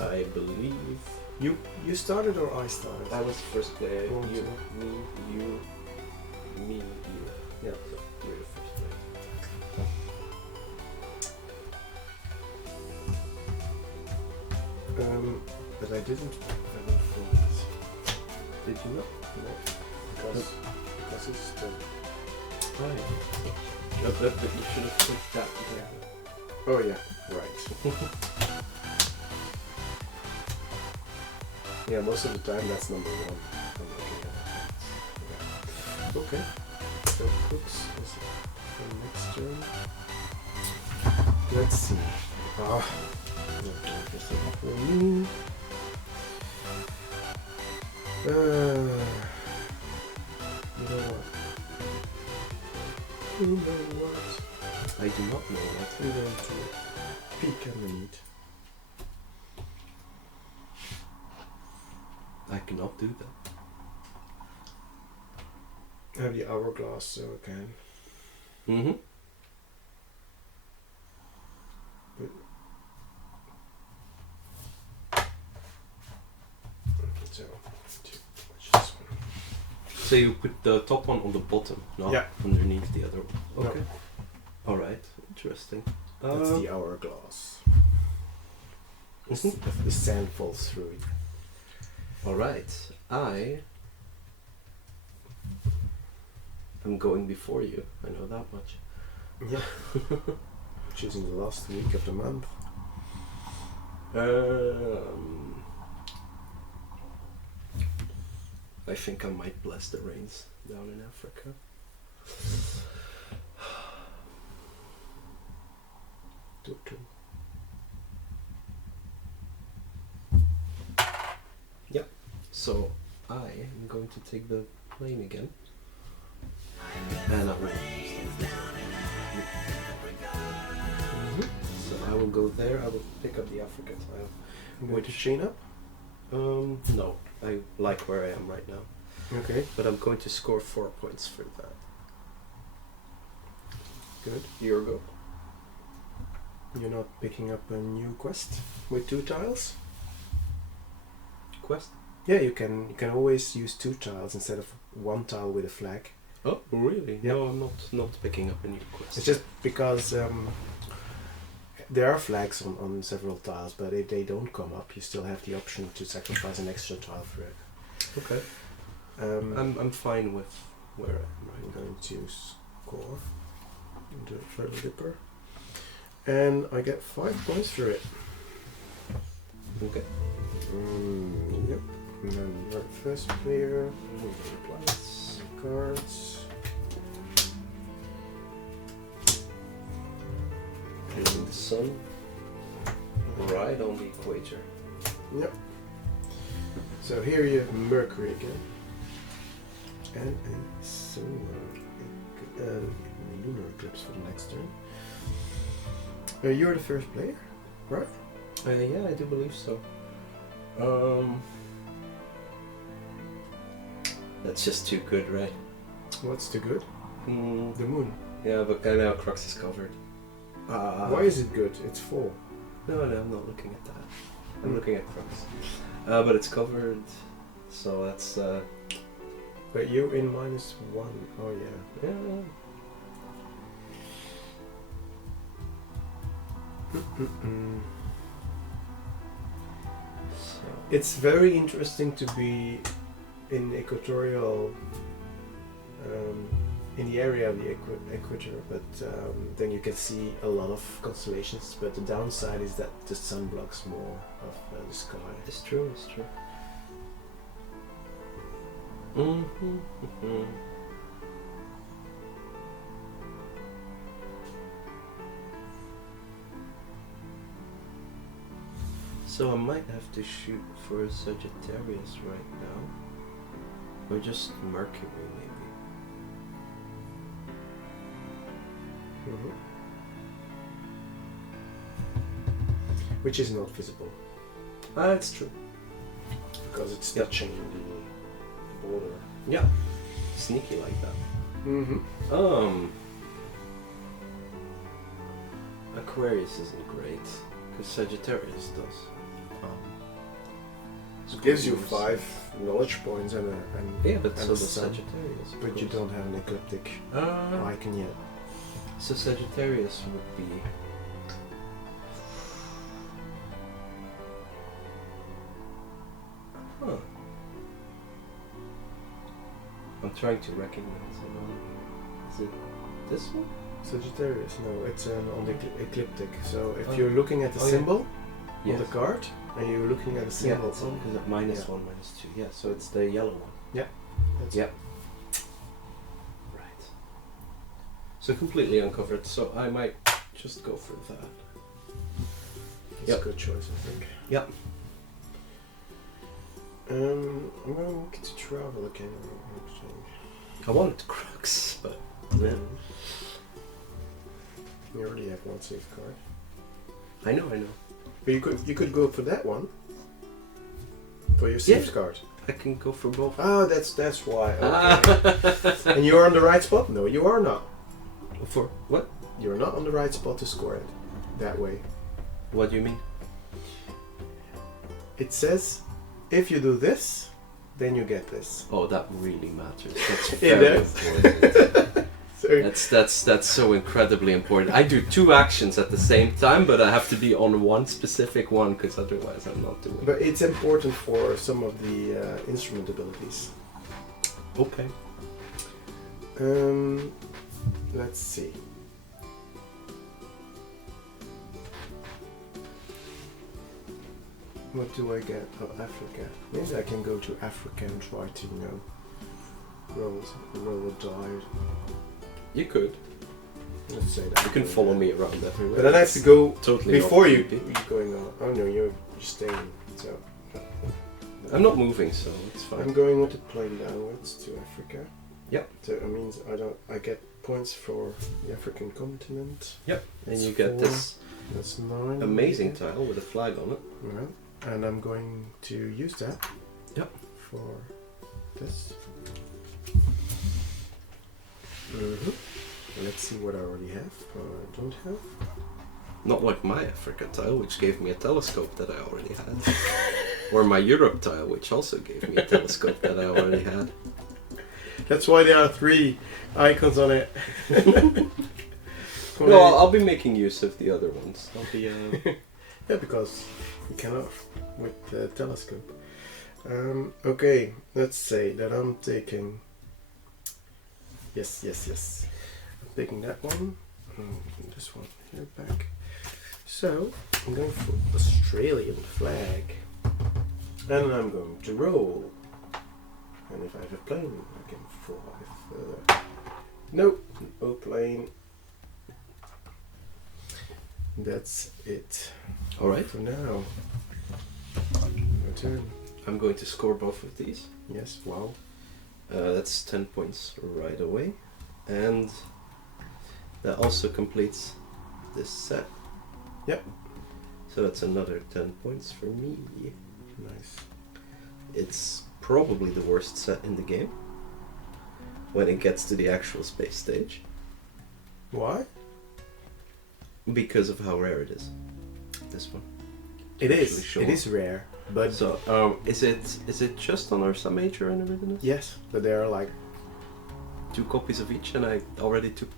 I believe You started or I started? I was the first player. Go on You, to- me, you. Yeah, so you're the first player. But I didn't fold it. Did you not? No, because it's the. Right. But you should have put that together. Oh yeah, right. Yeah, most of the time that's number one. I'm looking at it. Yeah. Okay. So cooks is the next turn. Let's see. Not interesting for me. You know what? You know what? I do not know what. I'm going to peek on the meat. I cannot do that. I have the hourglass, so I can. Mm-hmm. So, watch this one. So you put the top one on the bottom, not Yeah. underneath the other one. No. Okay. Alright, interesting. That's the hourglass. Mhm. The sand falls through it. Alright, I am going before you, I know that much. Yeah. Choosing the last week of the month. I think I might bless the rains down in Africa. Tutu. So I am going to take the plane again. And I will So I will go there, I will pick up the Africa tile. You going to chain up? No, I like where I am right now. Okay. But I'm going to score 4 points for that. Good. Your go. You're not picking up a new quest with 2 tiles? Quest? Yeah, you can always use 2 tiles instead of 1 tile with a flag. Oh, really? Yeah. No, I'm not picking up a new quest. It's just because there are flags on several tiles, but if they don't come up, you still have the option to sacrifice an extra tile for it. Okay. I'm fine with where I am right I'm now. going to score the Feather Dipper. And I get 5 points for it. Okay. Yep. And then your first player, Plus. cards. Hitting the sun. Right on the equator. Yep. So here you have Mercury again. And a lunar eclipse for the next turn. You're the first player, right? Yeah, I do believe so. That's just too good, right? What's the good? Mm, The moon. yeah, but now Crux is covered. Why is it good? It's full. No, I'm not looking at that. I'm Hmm. looking at Crux. But it's covered, so that's But you in -1. Oh yeah. yeah. So, It's very interesting to be in equatorial, in the area of the equator, but then you can see a lot of constellations. But the downside is that the sun blocks more of the sky. it's true. It's true. Mm-hmm. So I might have to shoot for a Sagittarius right now, or just Mercury maybe. Mhm. Which is not visible That's true. because it's Yep. touching the border. Yeah, sneaky like that. Mm-hmm. Aquarius isn't great because Sagittarius does. It gives you 5 knowledge points and Yeah, but and so a does sun, Sagittarius. of but you course. don't have an ecliptic icon yet. So Sagittarius would be. trying to recognize it. Is it this one? Sagittarius, no, it's on the ecliptic. So if Oh. you're looking at the Oh, yeah. symbol Yes. on the card, and you're looking at the Yeah, symbol it's because of minus Yeah. 1, minus 2. Yeah, so it's the yellow one. that's Yep. Right. So completely uncovered, so I might just go for that. That's Yep. a good choice, I think. Yep. I'm going to travel again. I wanted Crux, but yeah. You already have one safeguard. I know. But you could go for that one. For your Yeah. safeguard. I can go for both. Oh, that's why. Okay. And you're on the right spot? No, you are not. For what? You're not on the right spot to score it. That way. What do you mean? It says, if you do this, then you get this. Oh, that really matters. That's It very does. important. So That's so incredibly important. I do 2 actions at the same time, but I have to be on one specific one because otherwise I'm not doing it. but it's important for some of the instrument abilities. Okay. Let's see. What do I get? Oh, Africa. Maybe I can go to Africa and try to, roll a die. You could. Let's say that. You can follow me around everywhere. But then I have to go Totally before not you. creepy. You're going on. Oh no, you're staying. So. I'm not moving, so it's I'm fine. going with the plane downwards to Africa. Yep. So it means I get points for the African continent. Yep. And That's you get 4. this That's 9. amazing tile with a flag on it. Right. And I'm going to use that. Yep. For this. Let's see what I already have or I don't have. Not like my Africa tile, which gave me a telescope that I already had. Or my Europe tile, which also gave me a telescope that I already had. That's why there are 3 icons on it. No, I'll be making use of the other ones. I'll be. Yeah, because you cannot with the telescope. Okay, let's say that I'm taking. Yes. I'm taking that one. This one here back. So I'm going for Australian flag, and I'm going to roll. And if I have a plane, I can fly further. Nope, no plane. That's it. Alright. For now. Your turn. I'm going to score both of these. Yes, wow. That's 10 points right away. And that also completes this set. Yep. So that's another 10 points for me. Nice. It's probably the worst set in the game when it gets to the actual space stage Why? because of how rare it is. This one. It Actually, is. sure. It is rare, but So is it just on Ursa Major and Eridanus? yes, but there are like 2 copies of each, and I already took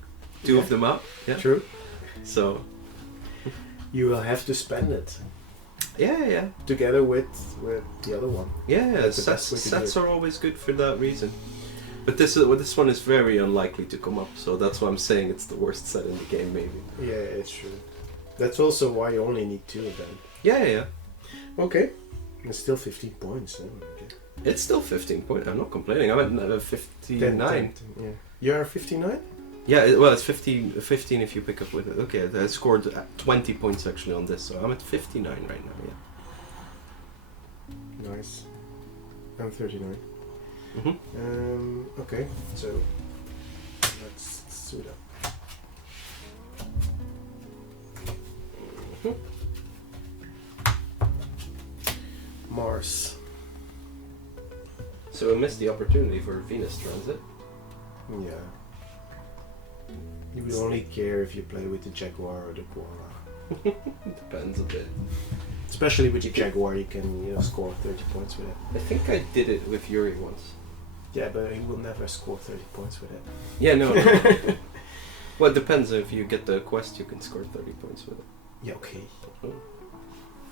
2 of them out. Yeah. true. So You will have to spend it yeah. together with the other one. Yeah, That's the sets, best way to do sets it. are always good for that reason. But this one is very unlikely to come up, so that's why I'm saying it's the worst set in the game, maybe. Yeah, it's true. That's also why you only need 2 of them. Yeah. Okay. It's still 15 points. Then. Okay. It's still 15 points. I'm not complaining. I'm at 59. 10, yeah. You're 59? Yeah, well, it's 15 if you pick up with it. Okay, I scored 20 points actually on this, so I'm at 59 right now, yeah. Nice. I'm 39. Mm-hmm. Okay, so let's suit up. Mars. So I missed the opportunity for Venus transit. Yeah. You would only care if you play with the Jaguar or the Koala. Depends a bit. Especially with the Jaguar, you can score 30 points with it. I think I did it with Yuri once. Yeah, but he will never score 30 points with it. Yeah, no. Well, it depends. If you get the quest, you can score 30 points with it. Yeah, okay. Oh.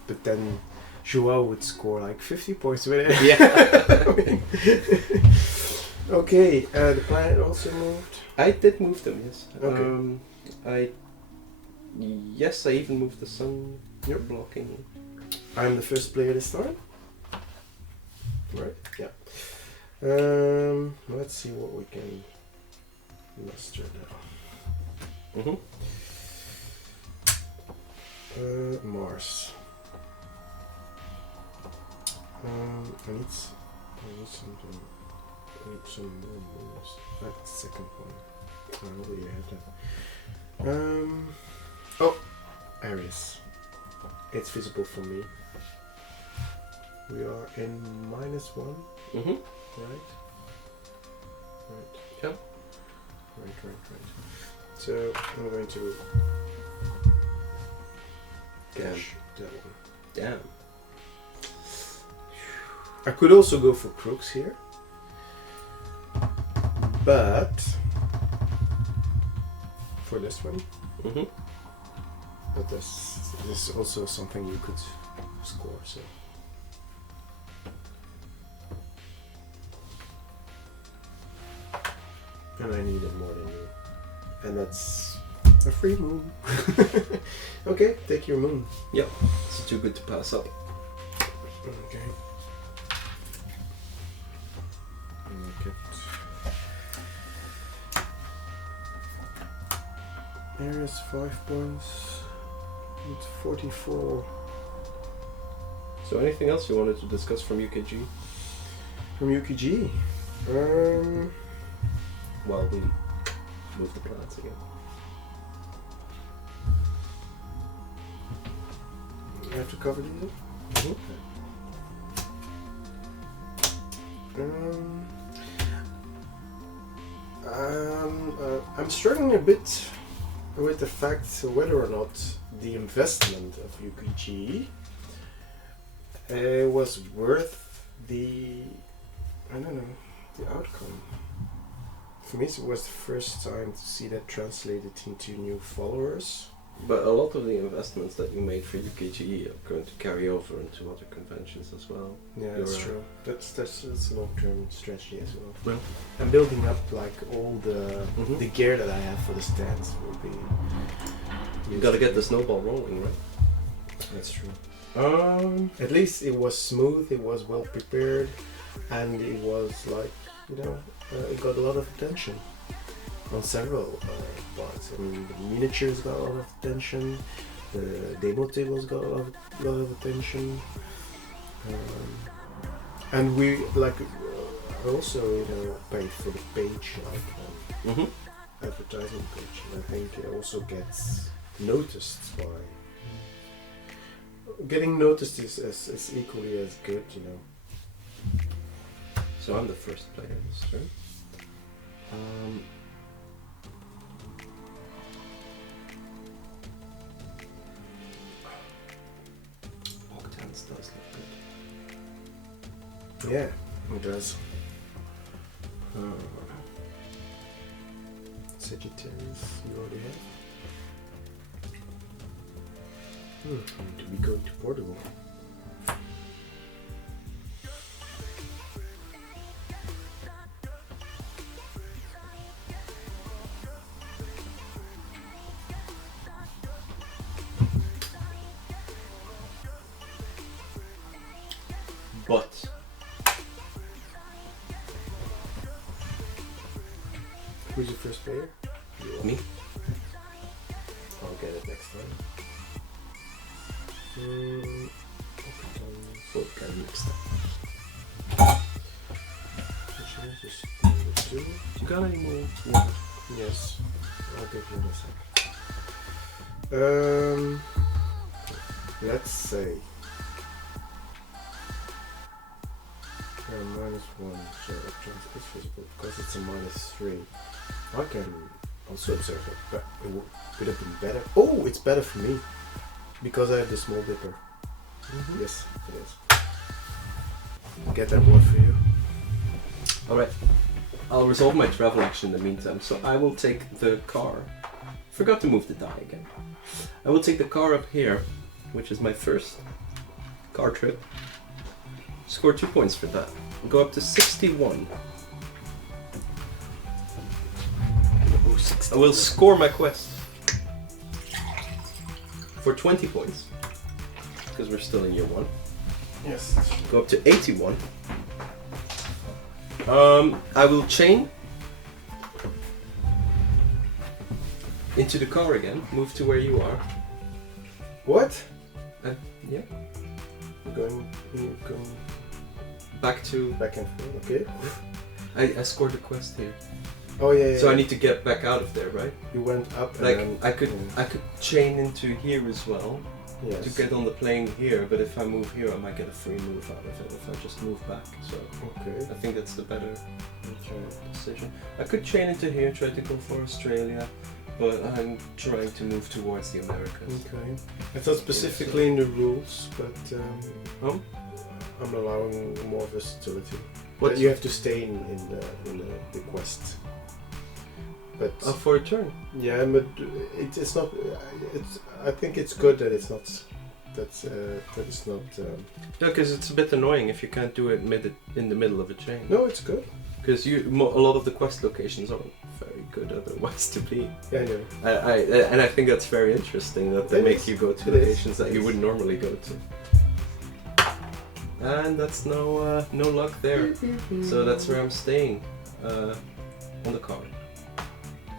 But then Joao would score like 50 points with it. Yeah. Okay, the planet also moved. I did move them, yes. Okay. Yes, I even moved the sun. Yep. Blocking. I'm the first player this time. Right? Yeah. Let's see what we can muster now. Mm-hmm. Mars. I need something. I need some more moons. That's the second one. I already have that. Oh, Aries. It's visible for me. We are in -1. Mm-hmm. Right. Yeah. Right. So I'm going to cache that one. Damn. I could also go for crooks here, but for this one. Mm-hmm. But this is also something you could score. So. And I need it more than you. And that's a free moon. Okay, take your moon. Yep. It's too good to pass up. Okay. There is 5 points. It's 44. So anything else you wanted to discuss from UKG? From UKGE? While we move the planets again. I have to cover these up? Mm-hmm. I'm struggling a bit with the fact whether or not the investment of UKGE was worth the, I don't know, the outcome. For me, it was the first time to see that translated into new followers. But a lot of the investments that you made for UKGE are going to carry over into other conventions as well. Yeah, that's true. That's a long-term strategy as well. Well, I'm building up like all the Mhm. the gear that I have for the stands will be. you gotta get the snowball rolling, right? That's true. At least it was smooth. It was well prepared, and it was like it got a lot of attention on several parts. I mean, the miniatures got a lot of attention. The demo tables got a lot of attention. And we also paid for the page, Mm-hmm. advertising page, and I think it also gets noticed by. Getting noticed is equally as good, So I'm the first player this turn. Octans does look good. Yeah, it does. Sagittarius, you already have. I need to be going to Portugal. But Who's your first player? me? I'll get it next time. Both got mixed up. Should I just do the 2? You got any more? Yeah. Yes. I'll give you in a sec. Let's say -1, so it is visible because it's a -3. I can also observe it, but it would have been better. Oh, it's better for me because I have the small dipper. Mm-hmm. Yes, it is. Get that one for you. Alright. I'll resolve my travel action in the meantime, so I will take the car. Forgot to move the die again. I will take the car up here, which is my first car trip. Score 2 points for that. Go up to 61. 60. I will score my quest for 20 points because we're still in year 1. Yes. Go up to 81. I will chain into the car again. Move to where you are. What? Yeah. You're going Back to. back and forth. Okay. I scored the quest here, Oh yeah. so I need to get back out of there, right? You went up. Like and I could yeah. I could chain into here as well Yes. to get on the plane here. But if I move here, I might get a free move out of it if I just move back. So Okay. I think that's the better decision. I could chain into here, try to go for Australia, but I'm trying to move towards the Americas. Okay. I thought specifically in the rules, but Oh? I'm allowing more versatility. What? But you have to stay in the quest. But For a turn. yeah, but it's not. It's. I think it's good that it's not. That it's not. Yeah, because it's a bit annoying if you can't do it in the middle of a chain. No, it's good. Because a lot of the quest locations aren't very good otherwise to be. Yeah, yeah. And I think that's very interesting that they It make is. you go to It is. locations that It you is. wouldn't normally go to. And that's no luck there. So that's where I'm staying, on the car.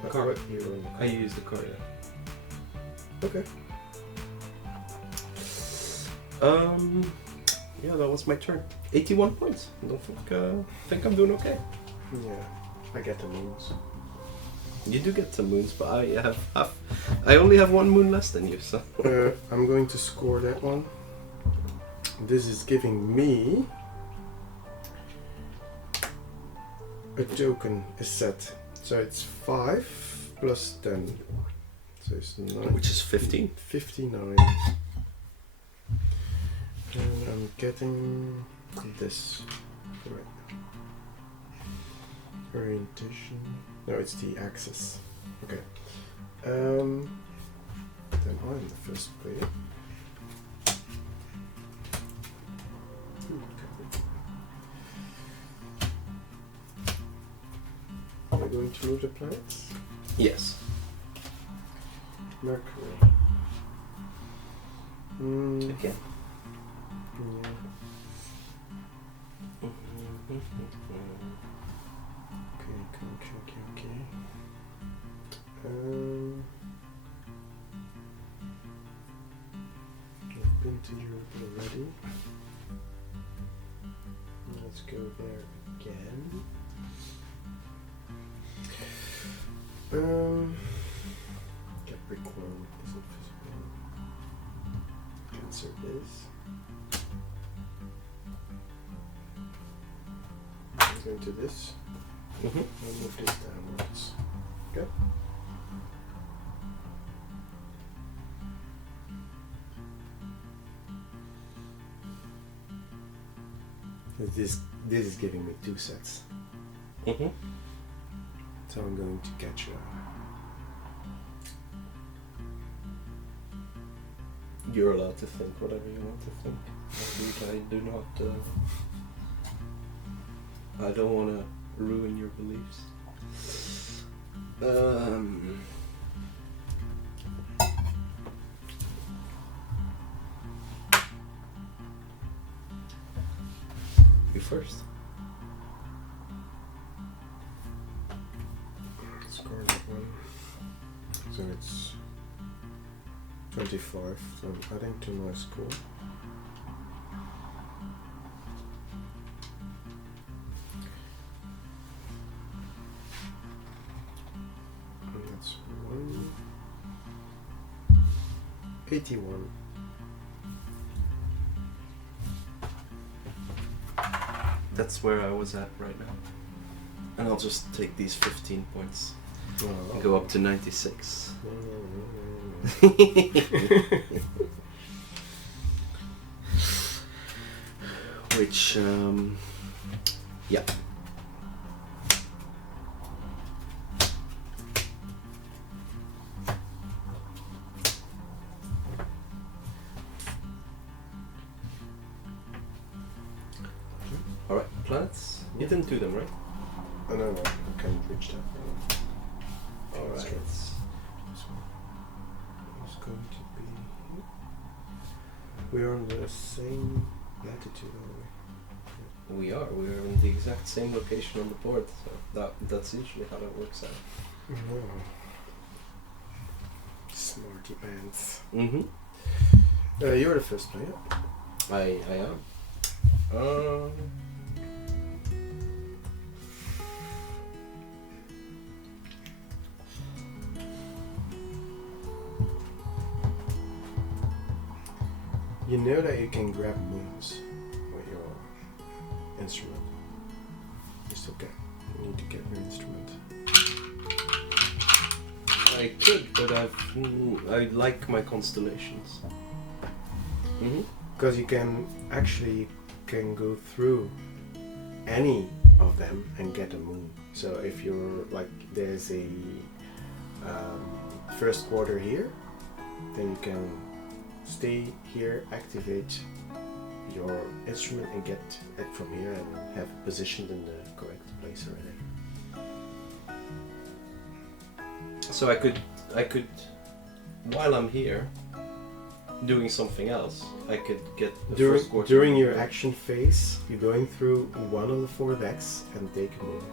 Car. What you're on. I use the car, yeah. Okay. Yeah, that was my turn. 81 points. I don't think I'm doing okay. Yeah, I get the moons. You do get some moons, but I only have 1 moon less than you, so. I'm going to score that one. This is giving me a token, a set. So it's 5 plus 10. So it's 9. Which is 15. 59. And I'm getting this. Right. Orientation. No, it's the axis. Okay. Then I'm the first player. Are we going to move the planets? Yes. Mercury. Again. Yeah. Okay. I've been to Europe already. Let's go there again. Capricorn isn't visible. Cancer is. I'm going to this. I'll move this downwards. Okay. This is giving me 2 sets. Mm-hmm. So I'm going to catch her. You're allowed to think whatever you want to think. I do not. I don't want to ruin your beliefs. You first. Score that one. So it's 25. So I'm adding to my score. And that's 81. That's where I was at right now. And I'll just take these 15 points Oh, and go up to 96. no. Which, yeah. Alright, planets? You didn't do them, right? Oh, no, I can't reach that. Alright. portraits. This one is going to be. We're on the same latitude, aren't We are in the exact same location on the board, so that's usually how that works out. we? No. Smarty pants. Mm-hmm. You're the first player. I am. You know that you can grab moons with your instrument. You still can. You need to get your instrument. I could, but I like my constellations. Mm-hmm. Because you can actually go through any of them and get a moon. So if you're like, there's a first quarter here, then you can stay here, activate your instrument and get it from here and have it positioned in the correct place already. So I could, while I'm here, doing something else, I could get the first quarter. During your action phase, you're going through one of the 4 decks and take a moon.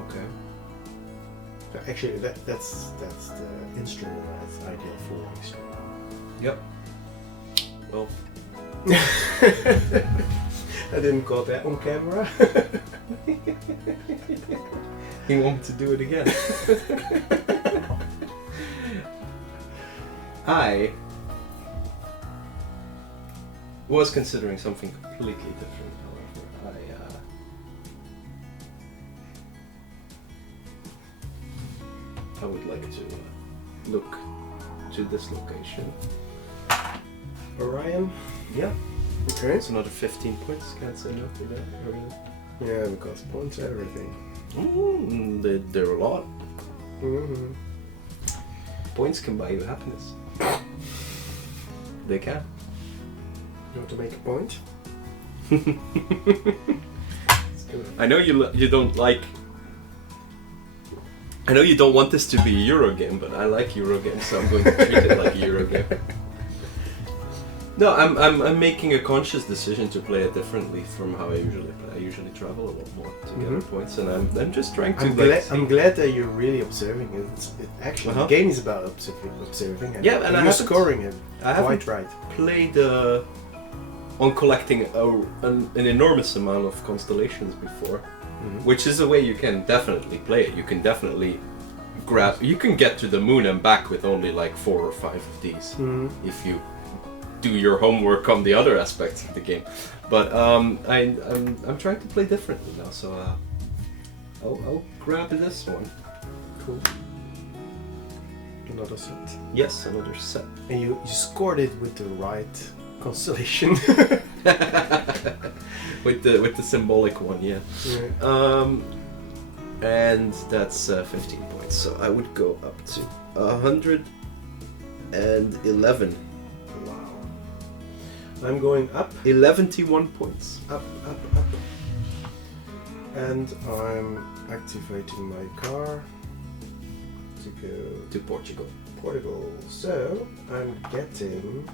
Okay. So actually, that's the instrument that's ideal for you. Yep. Well. I didn't caught that on camera. He wanted to do it again. I was considering something completely different, however. I would like to look to this location. Orion? Yeah. Okay. It's another 15 points. Can't say no to that. Yeah, because points everything. They're a lot. Mm-hmm. Points can buy you happiness. They can. You want to make a point? I know you don't like. I know you don't want this to be a Euro game, but I like Euro games, so I'm going to treat it like a Euro game. No, I'm making a conscious decision to play it differently from how I usually play. I usually travel a lot more to gather points, and I'm just trying to. I'm glad that you're really observing it. Actually, the game is about observing it. Yeah, and you're scoring it. I haven't quite right. played on collecting an enormous amount of constellations before, which is a way you can definitely play it. You can definitely you can get to the moon and back with only like 4 or 5 of these if you do your homework on the other aspects of the game. But I'm trying to play differently now, so I'll grab this one. Cool. Another set. Yes, another set. And you scored it with the right constellation. with the symbolic one, yeah. And that's 15 points. So I would go up to 111. Wow. I'm going up. 11 points. Up. And I'm activating my car to go To Portugal. So I'm getting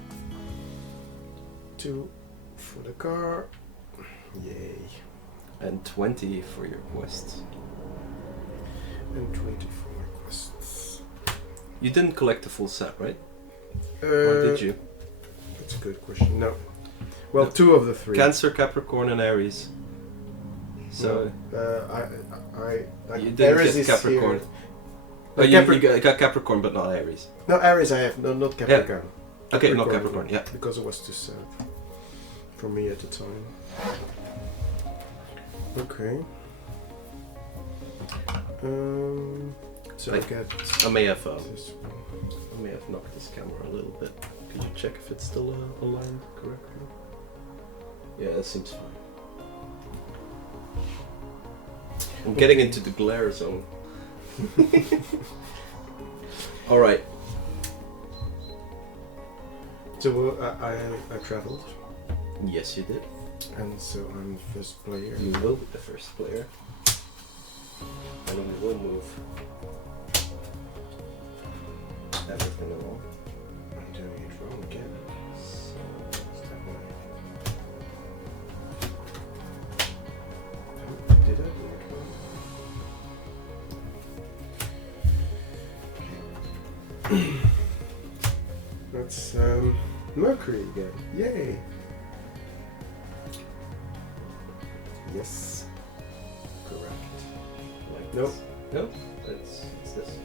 2 for the car. Yay. And 20 for your quests. And 20 for my quests. You didn't collect the full set, right? Or did you? That's a good question. No. Well, 2 of the 3. Cancer, Capricorn, and Aries. So I you didn't Aries get Capricorn. Here. Oh, you got Capricorn, but not Aries. No, Aries I have. No, not Capricorn. Yeah. Okay, not Capricorn. Yeah. Because it was too sad for me at the time. Okay. So I get. I may have This one. I may have knocked this camera a little bit. Could you check if it's still aligned correctly? Yeah, that seems fine. I'm getting into the glare zone. All right. So I traveled. Yes, you did. And so I'm the first player. You will be the first player. And we will move everything along. I'm doing it wrong again. So, Is that right? Oh, did I do it wrong? That's Mercury again. Yay! Yes. Correct. like Nope. this. Nope. It's this.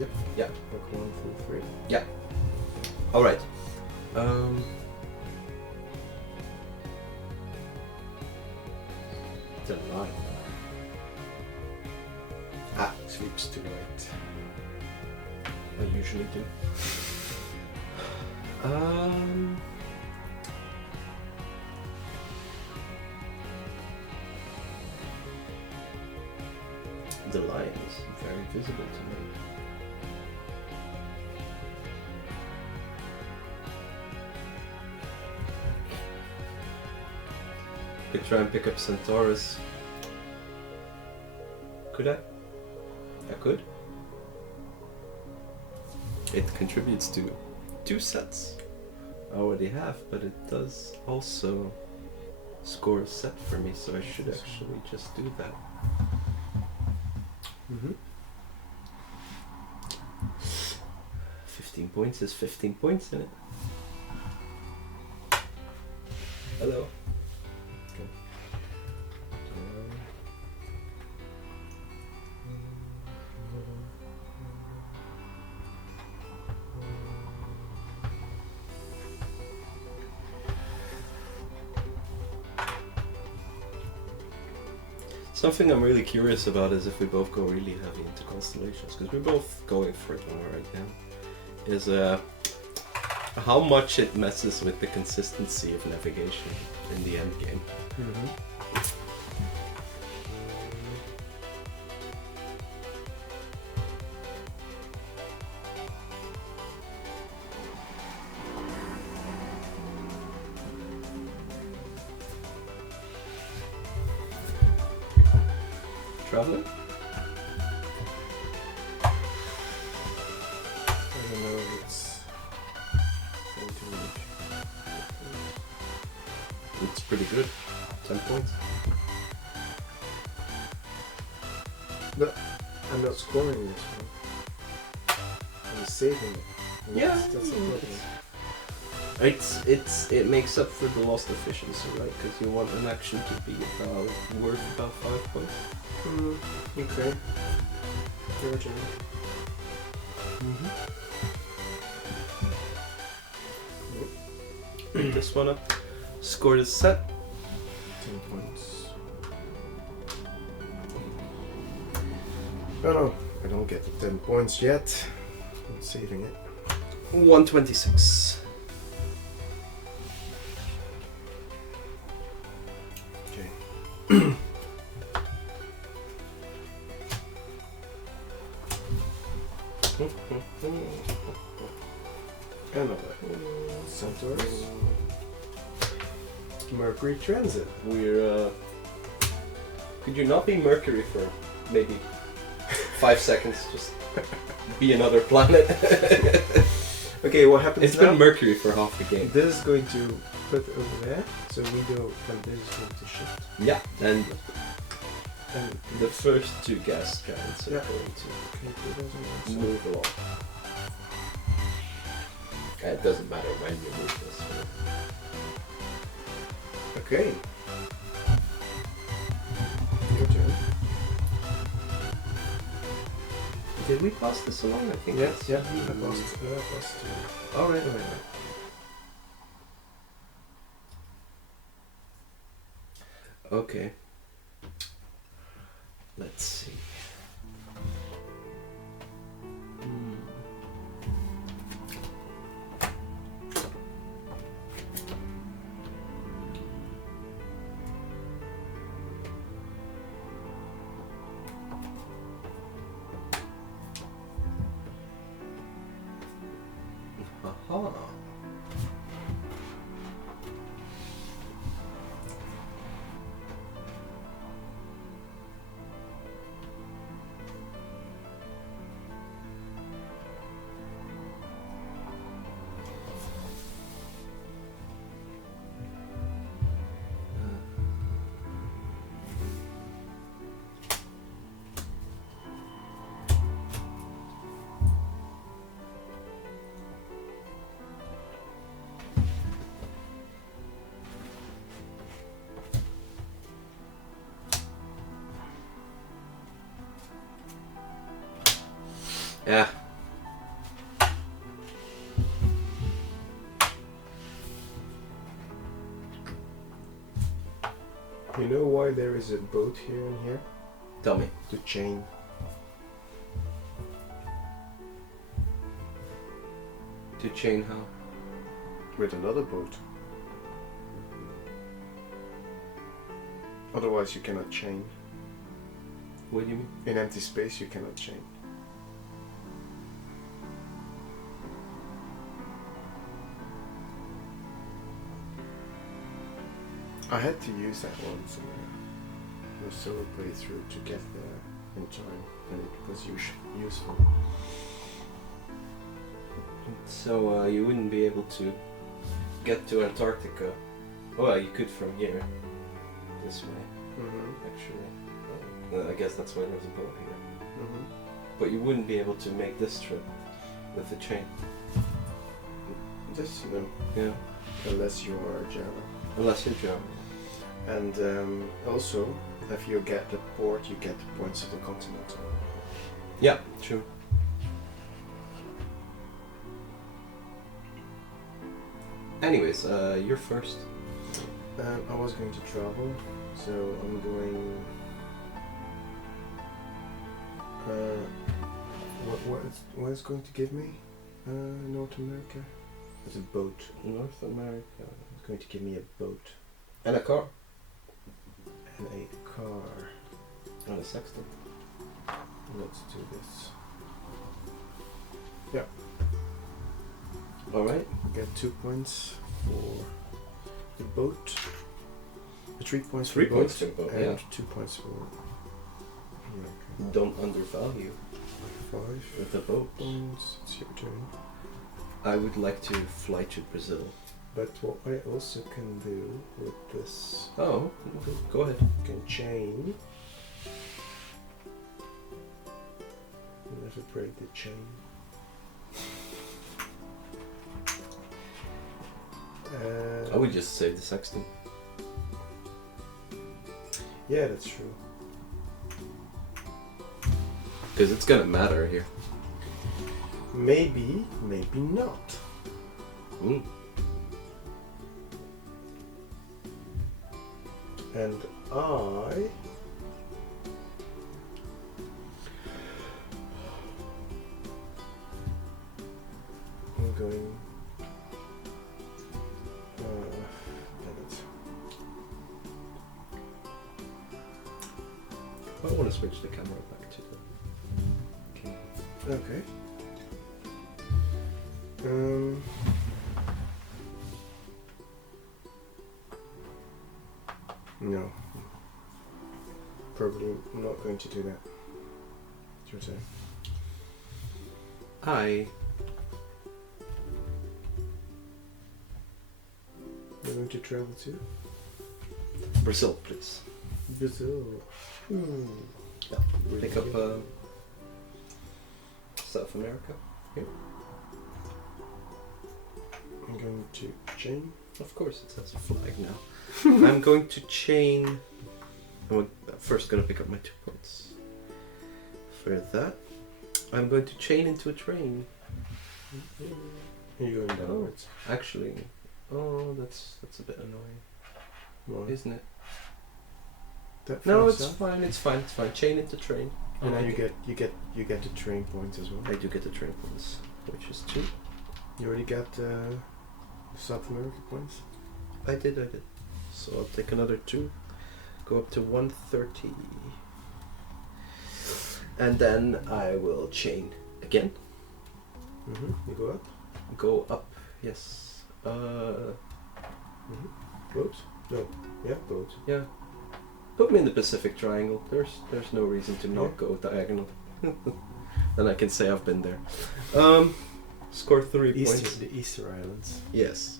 Yep. Yeah. Like 1 full 3. Yeah. All right. The line. Ah, sweeps to right. I usually do. The line is very visible to me. Could try and pick up Centaurus. Could I? I could. It contributes to 2 sets. I already have, but it does also score a set for me, so I should actually just do that. Mm-hmm. 15 points is 15 points in it. Hello. Something I'm really curious about is if we both go really heavy into constellations, because we're both going for it right now, is how much it messes with the consistency of navigation in the end game. Mm-hmm. Traveler? I don't know if it's going to reach. It's pretty good. 10 points. But I'm not scoring this one. I'm saving it. And Yeah, that's the problem. It makes up for the lost efficiency, right? Because you want an action to be worth about 5 points. Okay. Your turn. Pick this one up. Score the set. 10 points. Oh no, I don't get the 10 points yet. I'm saving it. 126. Okay. Another Centaurus. Mercury transit. We're could you not be Mercury for maybe 5 seconds? Just be another planet. Okay, what happens It's now? been Mercury for half the game. This is going to put over there, so we do, and this is going to shift. Yeah, and And the first 2 gas giants are Yeah. going to okay, put those on there. move along. It doesn't matter when you move this. Okay. Your turn. Did we pass this along? I think. Yeah, it's- yeah. I lost 2. All right. Okay. Let's see. Aha. Yeah. You know why there is a boat here and here? Tell me. To chain. To chain how? With another boat. Otherwise you cannot chain. What do you mean? In empty space you cannot chain. I had to use that once in a solo playthrough to get there in time, and it was useful. So you wouldn't be able to get to Antarctica. Well, you could from here. This way, actually. I guess that's why there's a boat here. But you wouldn't be able to make this trip with the chain. This, no. Yeah. Unless you are Java. Unless you're Java. And also, if you get the port, you get the points of the continent. Yeah, true. Anyways, you're first. I was going to travel, so I'm going. What is going to give me? North America. It's a boat. North America. It's going to give me a boat And a car. and a car. And a sextant. Let's do this. Alright. Get 2 points for the boat. 3 points for 3 the points boat, for the boat, and yeah. 2 points for America. Don't undervalue 5 with the boat. points. It's your turn. I would like to fly to Brazil. But what I also can do with this, Oh, okay, go ahead. I can chain. Never break the chain. I would just save the sextant. Yeah, that's true. Because it's gonna matter here. Maybe, maybe not. Mm. And I'm going. Damn it. I want to switch the camera back to the... Okay. No. Probably not going to do that. It's your turn. You're going to travel to Brazil, please. Brazil. Yeah. Pick up South America. Here. I'm going to chain. Of course, it has a flag now. I'm going to chain. I'm first going to pick up my 2 points. For that, I'm going to chain into a train. You're going downwards. Actually, that's a bit annoying, Why? isn't it? That No, far it's south? fine. It's fine. It's fine. Chain into train. And then I'll you take get the train points as well. I do get the train points, which is 2. You already got South America points. I did. So I'll take another 2. Go up to 130. And then I will chain again. You go up. Go up. Yes. Boat? No. Yeah, boat. Yeah. Put me in the Pacific Triangle. There's no reason to not go diagonal. Then I can say I've been there. Score 3 points. The Easter Islands. Yes.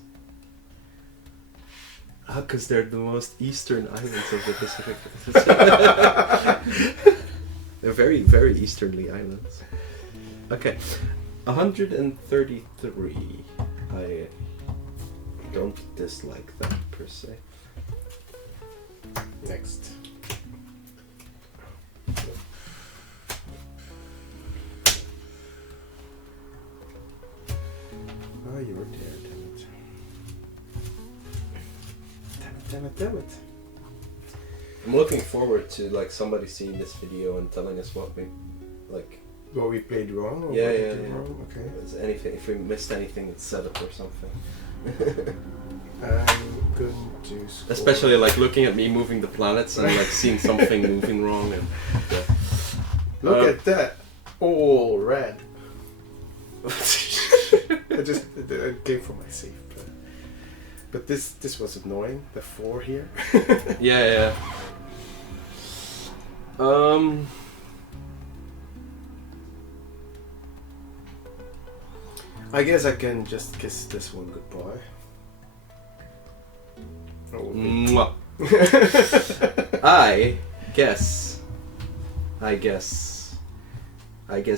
Because they're the most eastern islands of the Pacific. They're very, very easterly islands. Okay. 133. I don't dislike that per se. Next. Ah, you were there, damn it. Damn it, damn it. I'm looking forward to like somebody seeing this video and telling us what we like. What we played wrong? Or Yeah, what we yeah, did yeah. wrong? Okay. Is anything, if we missed anything in setup or something. I'm going to score. Especially like looking at me moving the planets and like seeing something moving wrong and. Yeah. Look at that! All red. I came for my save. But this was annoying. The 4 here. Yeah, yeah. I guess I can just kiss this one goodbye. Oh, Mwah. I guess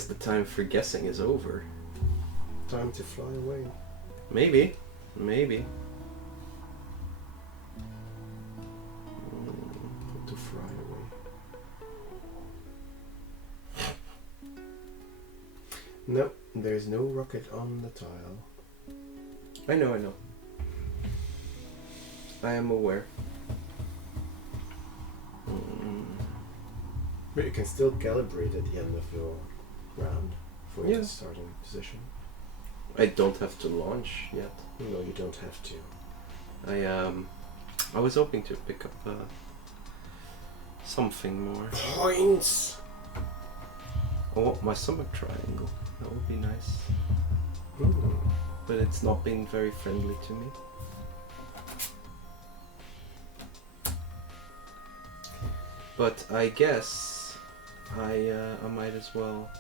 the time for guessing is over. time to fly away. Maybe. To fly away. No, there's no rocket on the tile. I know. I am aware. But you can still calibrate at the end of your round for Yeah. the starting position. I don't have to launch yet. No, you don't have to. I was hoping to pick up something more. Points! Oh, my summer triangle. That would be nice. Hmm. But it's not been very friendly to me. But I guess I might as well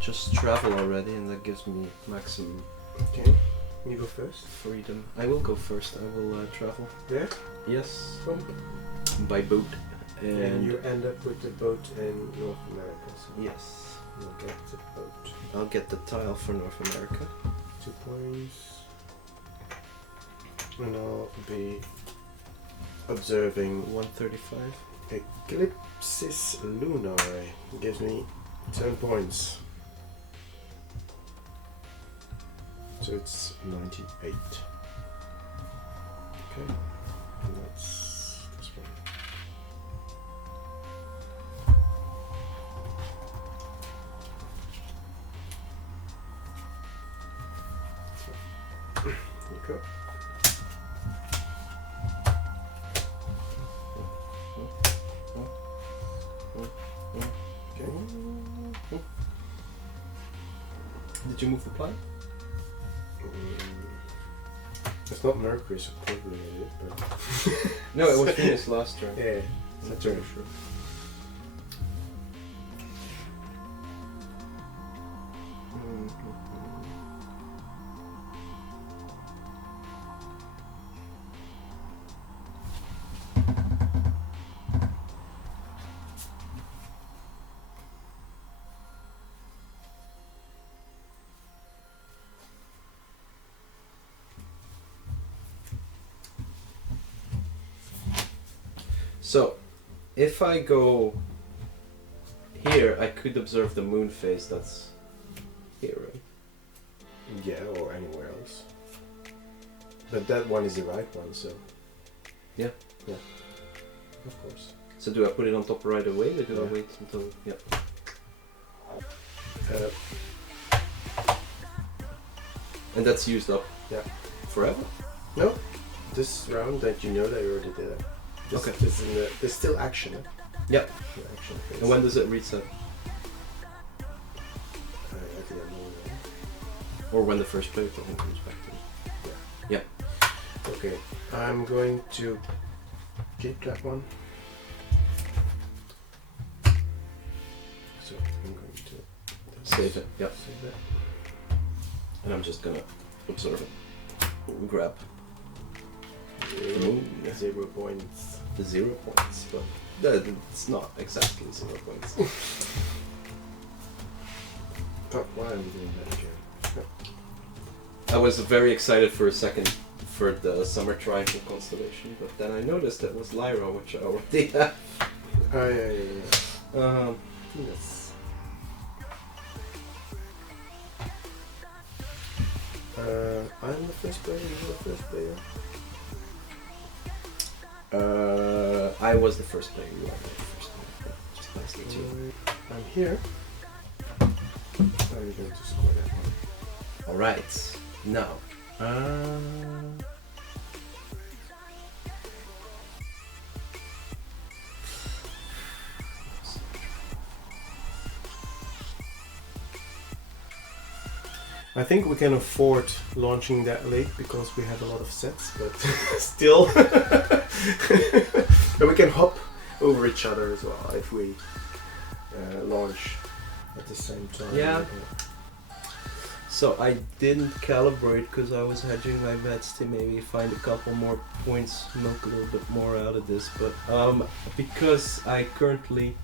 just travel already, and that gives me maximum Okay, you go first. freedom. I will go first. I will travel. There? Yes, Boom. by boat. And you end up with the boat in North America. So Yes, you'll get the boat. I'll get the tile for North America. 2 points. And I'll be observing 135. Eclipsis Lunae. Gives me 10 points. So it's 98. Okay. And that's this one. Okay. Okay. Did you move the plan? It's not Mercury, so probably it is, but No, it was Venus last turn. yeah, I'm Saturn. pretty sure. So, if I go here, I could observe the moon phase that's here, right? Yeah, or anywhere else. But that one is the right one, so. Yeah. Yeah. Of course. So do I put it on top right away, or do I Yeah. wait until... Yeah. And that's used up Yeah. forever? No, this round that you know that you already did it. This, Okay. This in the, there's still action. Yeah. The action phase. And when does it reset? I think I know that. Or when the first player token comes back to me? Yeah. Okay, I'm going to keep that one. So I'm going to Save it, yeah. save that. And I'm just gonna observe it. Grab. Zero, 0 points. The 0 points, but it's not exactly 0 points. But why am I doing that again? I was very excited for a second for the Summer Triangle constellation, but then I noticed it was Lyra, which I already have. Oh yeah. Um, Yes. I'm the first player, you're the first player. I was the first player, you are the first player. Just nice to meet you. I'm here. I'm going to score that one. Alright, now. I think we can afford launching that late because we have a lot of sets, but still. And we can hop over each other as well if we launch at the same time. Yeah. So I didn't calibrate because I was hedging my bets to maybe find a couple more points, milk a little bit more out of this, but because I currently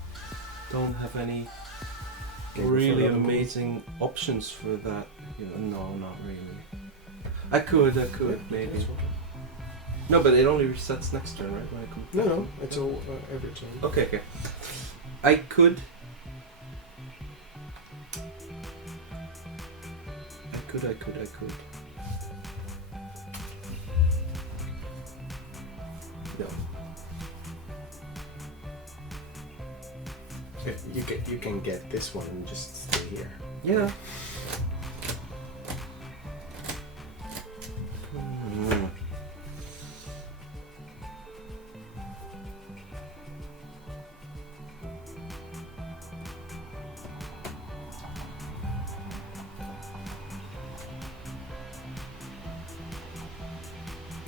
don't have any really amazing options for that. No, not really. I could maybe. No, but it only resets next turn, right? When I come back? No, it's all every turn. Okay. I could. No. You can get this one and just stay here. Yeah.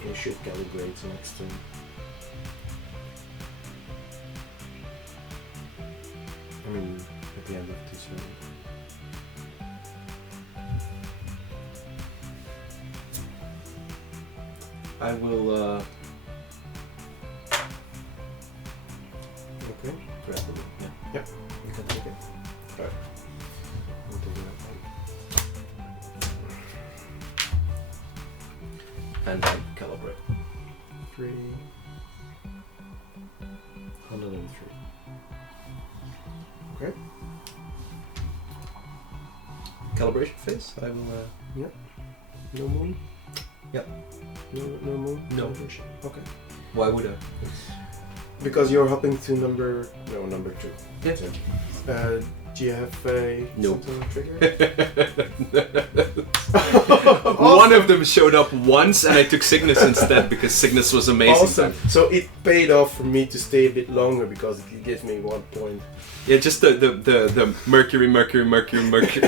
You should calibrate next turn. I mean, at the end of this one. I will. Okay. Grab it. Yeah. Yep. You can take it. Alright. I'll take that one. And I calibrate. 103. Okay. Calibration phase. I will. No moon? Yep. No moon? No. Calibration? Okay. Why would I? Because you're hopping to number 2. Yeah. So, do you have a something trigger? One of them showed up once, and I took Cygnus instead because Cygnus was amazing. Awesome. So it paid off for me to stay a bit longer because it gives me 1 point. Yeah, just the Mercury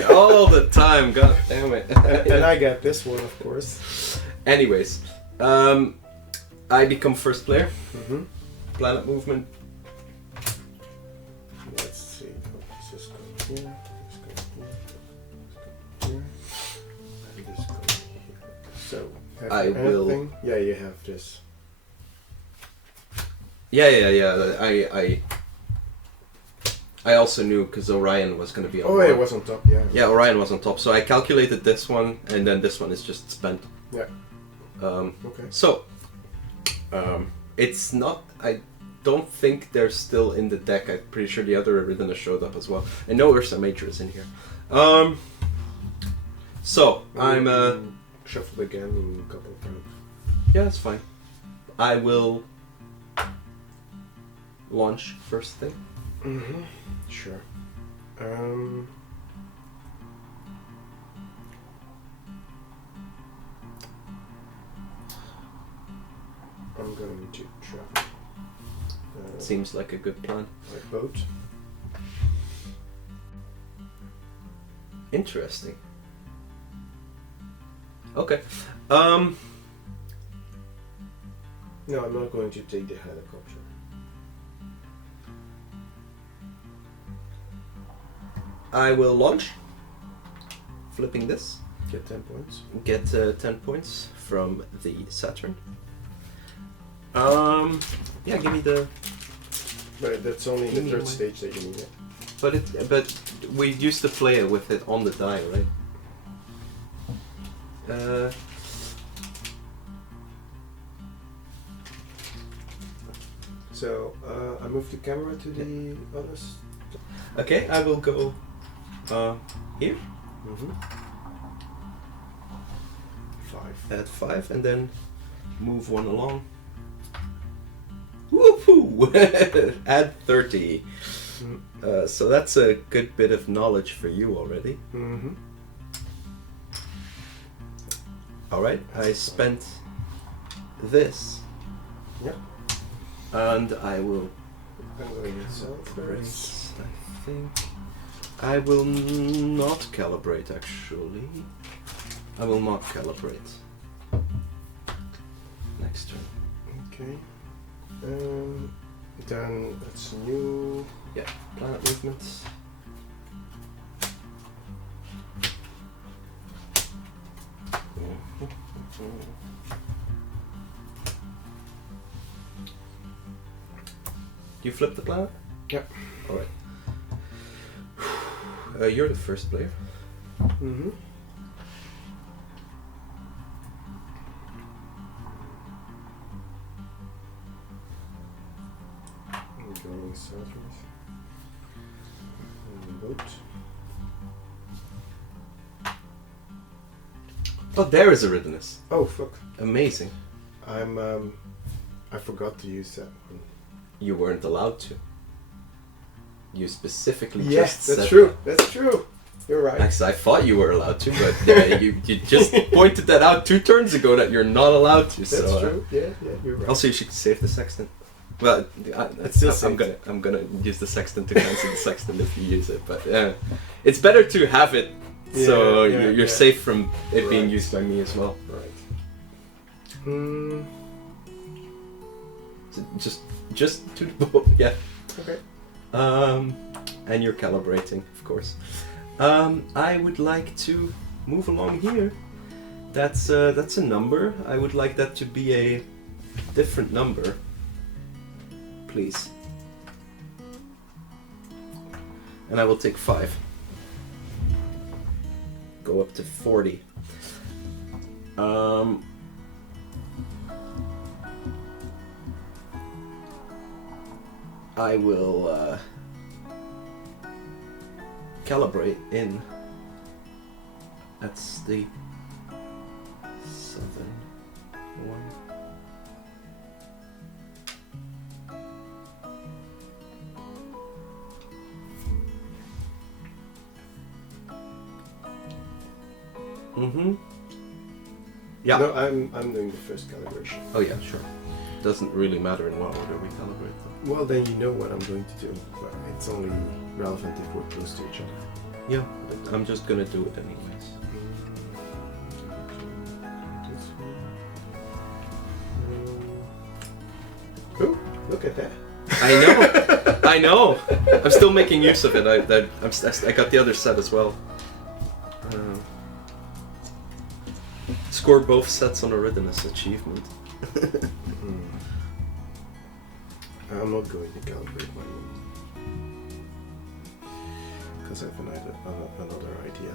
all the time. God damn it. and I got this one, of course. Anyways, I become first player. Mm-hmm. Planet movement. Let's see. Let's just go here. Let's go here. And this go here. So have I you will. anything? Yeah, you have this. Yeah. I also knew because Orion was going to be on. Oh, one. it was on top. Yeah. Yeah, Orion was on top, so I calculated this one, and then this one is just spent. Yeah. Okay. So, it's not. I don't think they're still in the deck. I'm pretty sure the other Eridana showed up as well. And no Ursa Major is in here. So I'm shuffle again in a couple of rounds. Yeah, that's fine. I will launch first thing. Mm-hmm. Sure. I'm going to travel. Seems like a good plan. My boat. Interesting. Okay. No, I'm not going to take the helicopter. I will launch. Flipping this. Get 10 points. Get 10 points from the Saturn. Yeah, give me the. But that's only the third stage that you need it. But we used to play it with it on the die, right? So I move the camera to the others. Okay, I will go here. Mm-hmm. 5. Add 5 and then move one along. Woohoo! Add 30. So that's a good bit of knowledge for you already. Mm-hmm. Alright, I spent this. Yep. And I will I'm going to sell first. I think I will not calibrate actually. I will not calibrate. Next turn. Okay. Then that's new. Yeah, planet movements. You flip the planet? Yep. Alright. You're the first player. Mm-hmm. I'm going southwest. Boat. Oh, there is Eridanus. Oh fuck! Amazing. I forgot to use that one. You weren't allowed to. You specifically Yes, just that's said true. That's true. You're right. Actually, I thought you were allowed to, but you just pointed that out 2 turns ago that you're not allowed to. That's so, true. Yeah, you're right. Also, you should save the sextant. Well, I'm gonna use the sextant to cancel the sextant if you use it, but it's better to have it so you're safe from it being used by me as well. Right. So just to the boat, yeah. Okay. And you're calibrating, of course. I would like to move along here. That's a number. I would like that to be a different number, please. And I will take 5. Go up to 40. I will calibrate in. That's the southern one. Mm-hmm. Yeah. No, I'm doing the first calibration. Oh yeah, sure. Doesn't really matter in what order we calibrate them. Well, then you know what I'm going to do. But it's only relevant if we're close to each other. Yeah, but I'm just gonna do it anyways. Oh, look at that. I know. I'm still making use of it. I got the other set as well. Score both sets on Eridanus achievement. I'm not going to calibrate my own because I have another idea.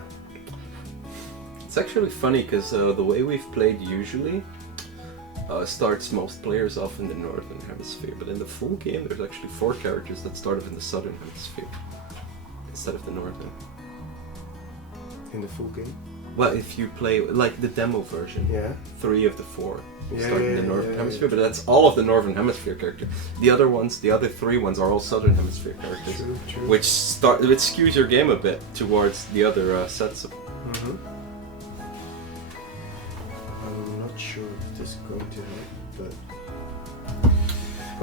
It's actually funny because the way we've played usually starts most players off in the northern hemisphere, but in the full game there's actually 4 characters that started in the southern hemisphere instead of the northern. In the full game? Well, if you play like the demo version, Yeah. 3 of the 4 Yeah, start in the yeah, northern yeah, hemisphere, yeah. but that's all of the northern hemisphere characters. The other 3 ones are all southern hemisphere characters, True. which skews your game a bit towards the other sets of. Mm-hmm. I'm not sure if this is going to help, but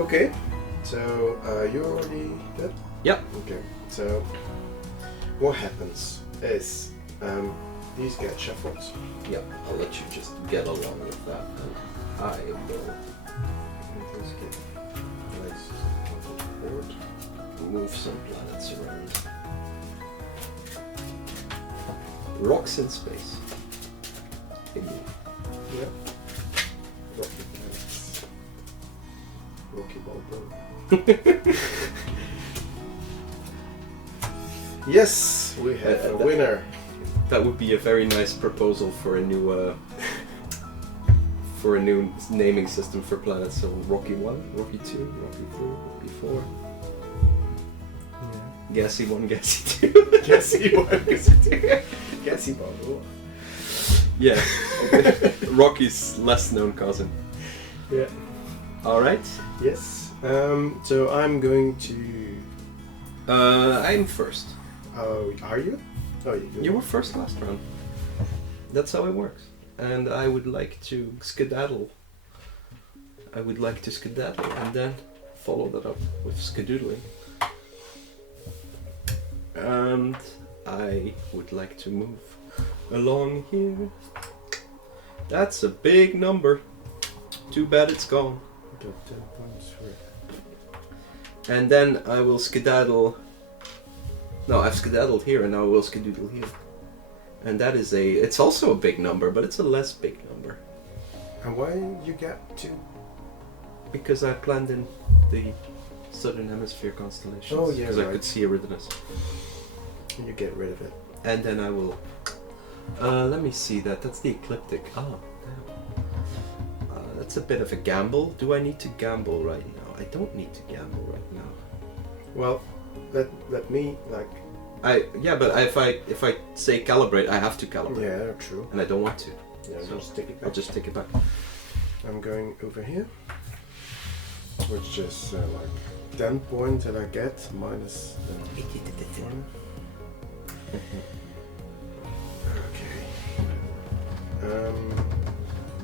okay. So you're already dead? Yep. Okay. So what happens is these get shuffled. Yeah, I'll let you just get along with that, and I will These get placed on the board. move some planets around. Rocks in space. Yep. Rocky planets. Rocky Balboa. Yes, we have a winner. That would be a very nice proposal for a new naming system for planets. So Rocky 1, Rocky 2, Rocky 3, Rocky 4. Yeah. Gassy 1, Gassy 2. Gassy 1, Gassy 2. Gassy Balboa. Yeah. Rocky's less known cousin. Yeah. Alright. Yes. So I'm going to. I'm first. Oh, are you? Oh, You were first last round. That's how it works. And I would like to skedaddle. And then follow that up with skedoodling. And I would like to move along here. That's a big number. Too bad it's gone. Got 10 points for it. And then I will skedaddle. No, I've skedaddled here and now I will skedoodle here. And that is it's also a big number, but it's a less big number. And why you get 2? Because I planned in the Southern Hemisphere constellations. Oh, yeah, Because I could see Eridanus. You get rid of it. And then I will... let me see that. That's the ecliptic. Oh, damn. That's a bit of a gamble. Do I need to gamble right now? I don't need to gamble right now. Well, let me, like... But if I say calibrate, I have to calibrate. Yeah, true. And I don't want to. Yeah, So just take it back. I'll just take it back. I'm going over here. Which is like 10 points that I get minus the 1. Okay.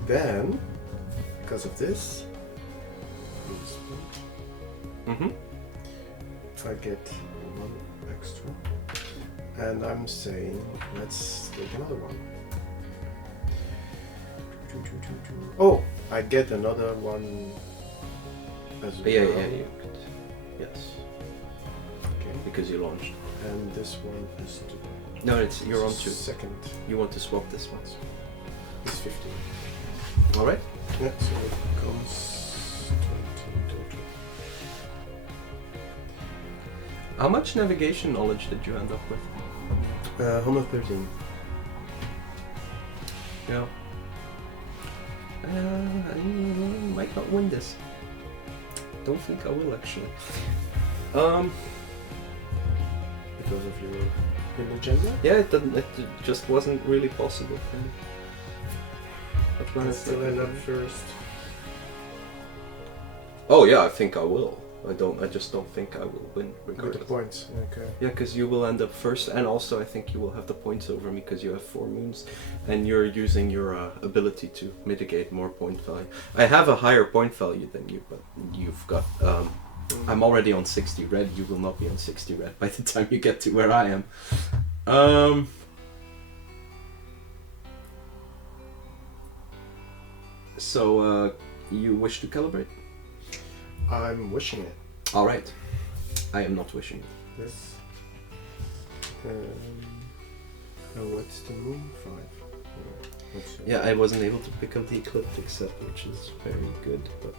Then, because of this, Mm-hmm. I get 1 extra. And I'm saying, let's take another one. Oh, I get another one as well. Yeah, you could. Yes. Okay. Because you launched. And this one is 2. No, you're on 2. Second You want to swap this one. is 15. Alright. Yeah, so it becomes 20 total. How much navigation knowledge did you end up with? 113. Yeah. I might not win this. Don't think I will actually. Because of your hidden agenda? Yeah, it just wasn't really possible for me. I still end up first. Oh yeah, I think I will. I just don't think I will win With the regardless. points, okay. Yeah, because you will end up first, and also I think you will have the points over me because you have 4 moons, and you're using your ability to mitigate more point value. I have a higher point value than you, but you've got. I'm already on 60 red. You will not be on 60 red by the time you get to where I am. So you wish to calibrate? I'm wishing it. All right. I am not wishing it. This. Oh, what's the moon? 5. Yeah, I wasn't able to pick up the ecliptic set, which is very good, but...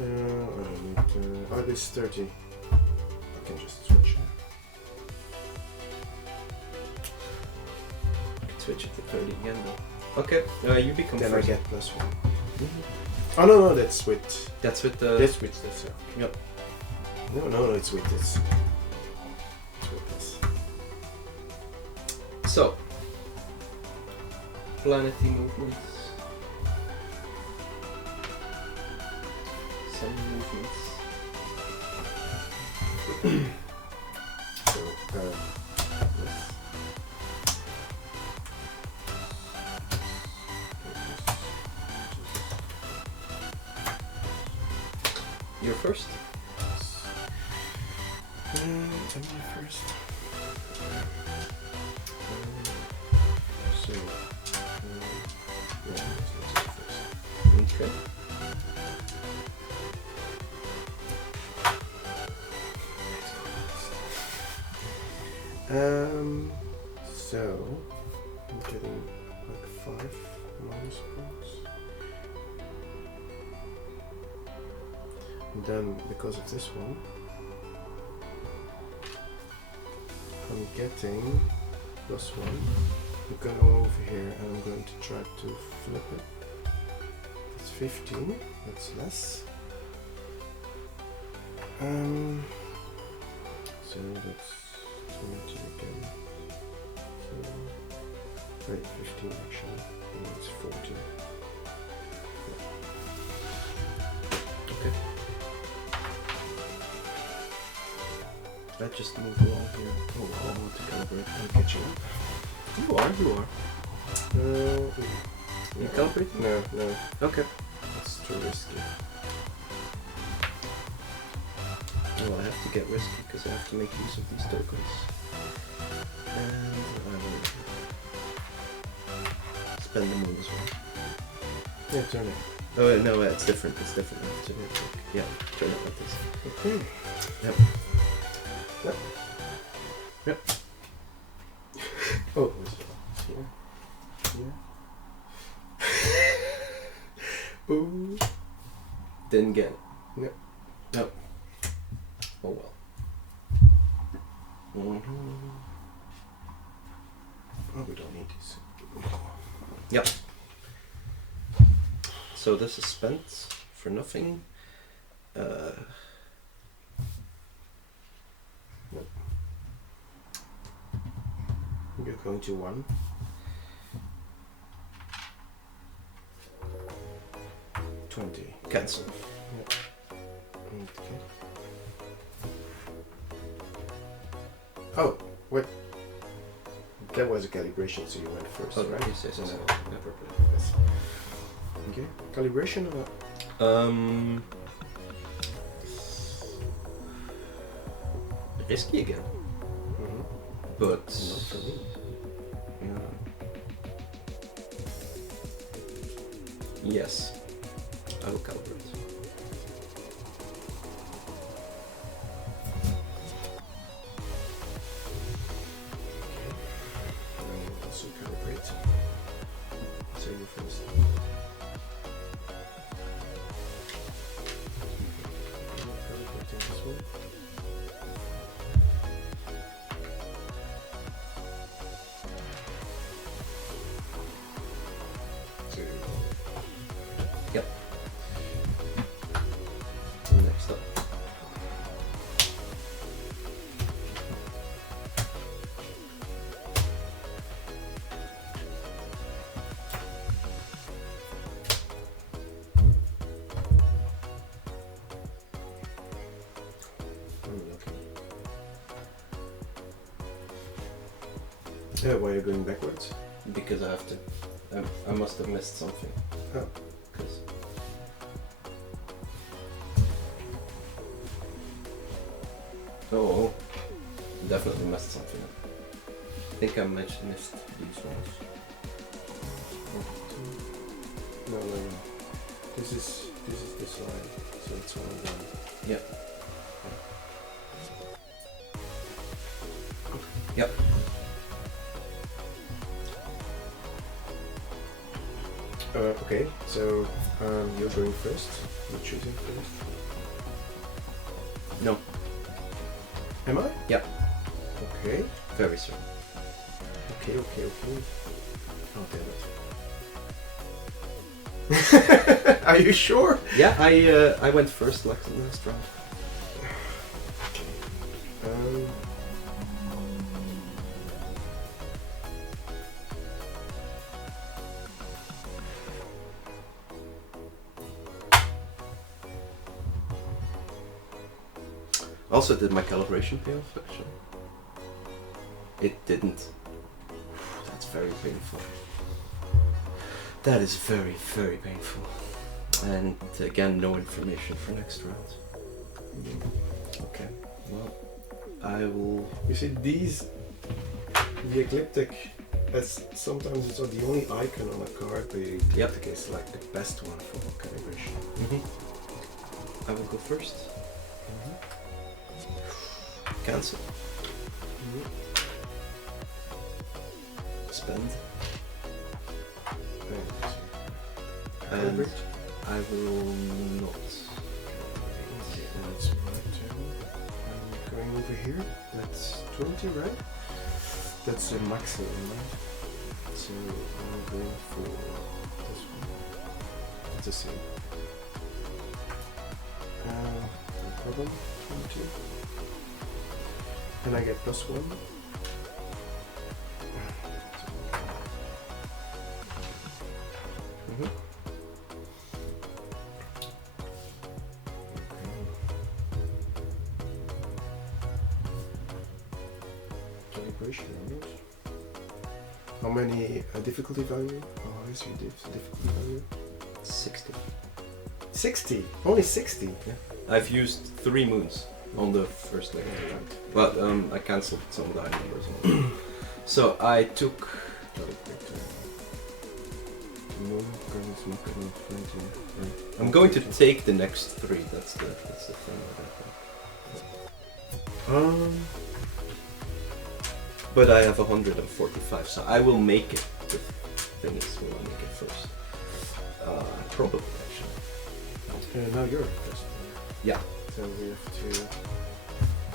I need this 30. I can just switch. I can switch it to 30 again though. Okay, you become Then first. I get +1. Oh no, that's with... That's with the... That's with this, Yep. No, it's with this. It's with this. So, planety movements. Some movements. So, yes. You're first. Am I first? So, yeah, let's go first. Okay. So I'm getting like 5 minus points. And then because of this one, I'm getting +1. I'm going over here and I'm going to try to flip it. It's 15, that's less. So that's 20 again. So Wait, 15 actually. And it's 14. Okay. I just move along here. Oh, I want to calibrate. I'll catch you up. You are. You calibrate? No. Okay. It's too risky. Well, I have to get risky because I have to make use of these tokens. And I will spend them on this one. Yeah, turn it. Oh no, it's different. It's different. Yeah, turn it like this. Okay. Yep. Oh, it's here. Ooh. Didn't get it. No. No. Oh well. Oh, we don't need this. Yep. So this is spent for nothing. You're going to 1. Cancel. Okay. Oh, wait. That was a calibration, so you went first, Oh, right? yes. No, Yeah. yes. Okay. Calibration or Risky again, but not for me. Yes, I will calibrate. I will also calibrate. So you first. Calibrating this one. Yep. Next up. I'm looking. Why are you going backwards? Because I have to. I must have missed something. Oh. 'Cause oh, definitely messed something up. I think I missed these ones. No. This is this line, so it's 1. Yep. Yep. Okay, so you're going first. You're choosing first. No. Am I? Yep. Okay. Very soon. Okay. Oh damn it. Are you sure? Yeah, I went first last round. Um, Also, did my calibration pay off actually? It didn't. That's very painful. That is very, very painful. And again, no information for next round. Okay, well, I will... you see these, the ecliptic, as sometimes it's not the only icon on a card, but the ecliptic is like the best one for calibration. I will go first. Cancel. Spend. And Calibrate. I will not. Okay, now it's my turn. I'm going over here. That's 20, right? That's the maximum, right? So I'm going for this one. It's the same. No problem. 20. And I get +1. How many difficulty value? Oh, is your difficulty value? 60. 60? Only 60? Yeah. I've used 3 moons on the first layer, but I cancelled some of the high numbers. So I took. I'm going to take the next 3. That's the thing. But I have 145, so I will make it. The thing is, will I make it first? Probably, actually. Now you're first. Yeah. So we have to...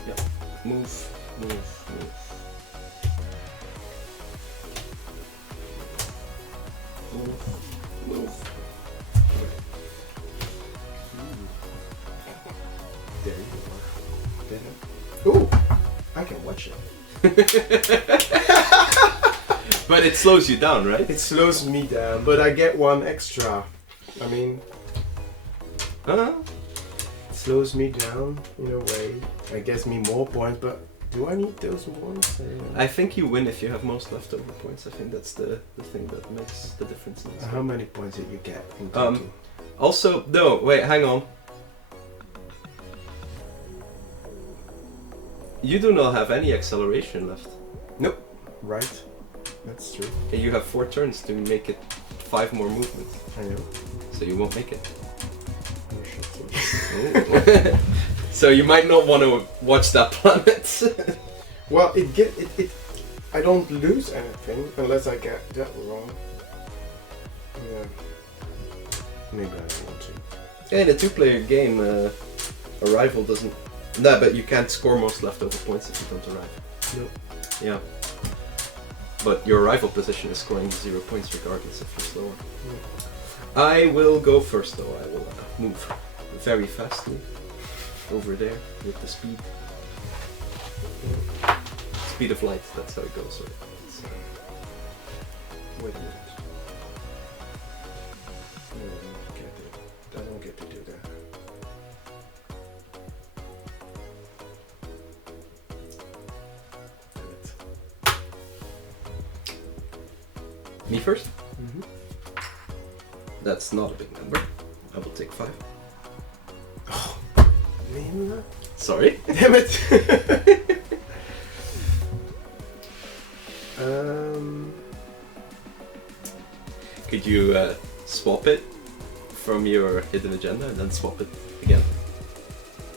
Yeah. Move. There you are. Ooh! I can watch it. But it slows you down, right? It slows me down, but I get 1 extra. I mean... It slows me down in a way. I guess me more points, but do I need those points? I think you win if you have most leftover points. I think that's the thing that makes the difference in this How game. many points did you get in total? Also, no, wait, hang on. You do not have any acceleration left. Nope. Right. That's true. And you have 4 turns to make it 5 more movements. I know. So you won't make it. Oh, shit. So you might not want to watch that planet. Well, I don't lose anything unless I get that wrong. Yeah. Maybe I don't want to. Yeah, in a 2-player game, arrival doesn't... No, but you can't score most leftover points if you don't arrive. Nope. Yeah. But your arrival position is scoring 0 points regardless if you're slower. Yeah. I will go first though. I will move very fastly over there with the speed. Speed of light, that's how it goes. Right? Wait a minute. No, I don't get to do that. Me first? Mm-hmm. That's not a big number. I will take 5. Man, Sorry. damn it! Could you swap it from your hidden agenda and then swap it again?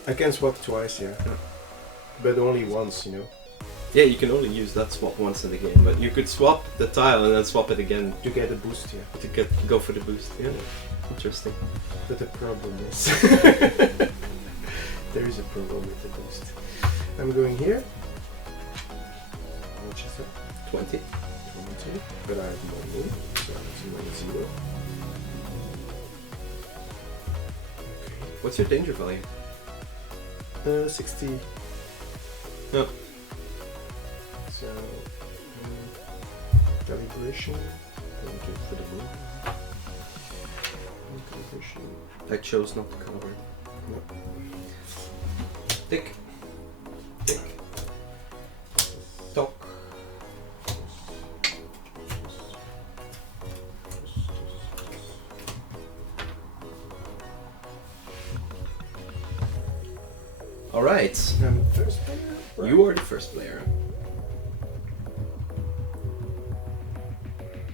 I can swap twice, yeah. But only once, you know. Yeah, you can only use that swap once in the game, but you could swap the tile and then swap it again To get a boost, yeah. to go for the boost. Yeah, interesting. But the problem is... there is a problem with the boost. I'm going here. Which is that? 20. 20. But I have no move, so it's minus 0. Okay. What's your danger value? 60. No. So, calibration. Going to for the moon. Calibration. I chose not to calibrate. No. Tick. Tick. Tock. Alright. I'm the first player. Right. You are the first player.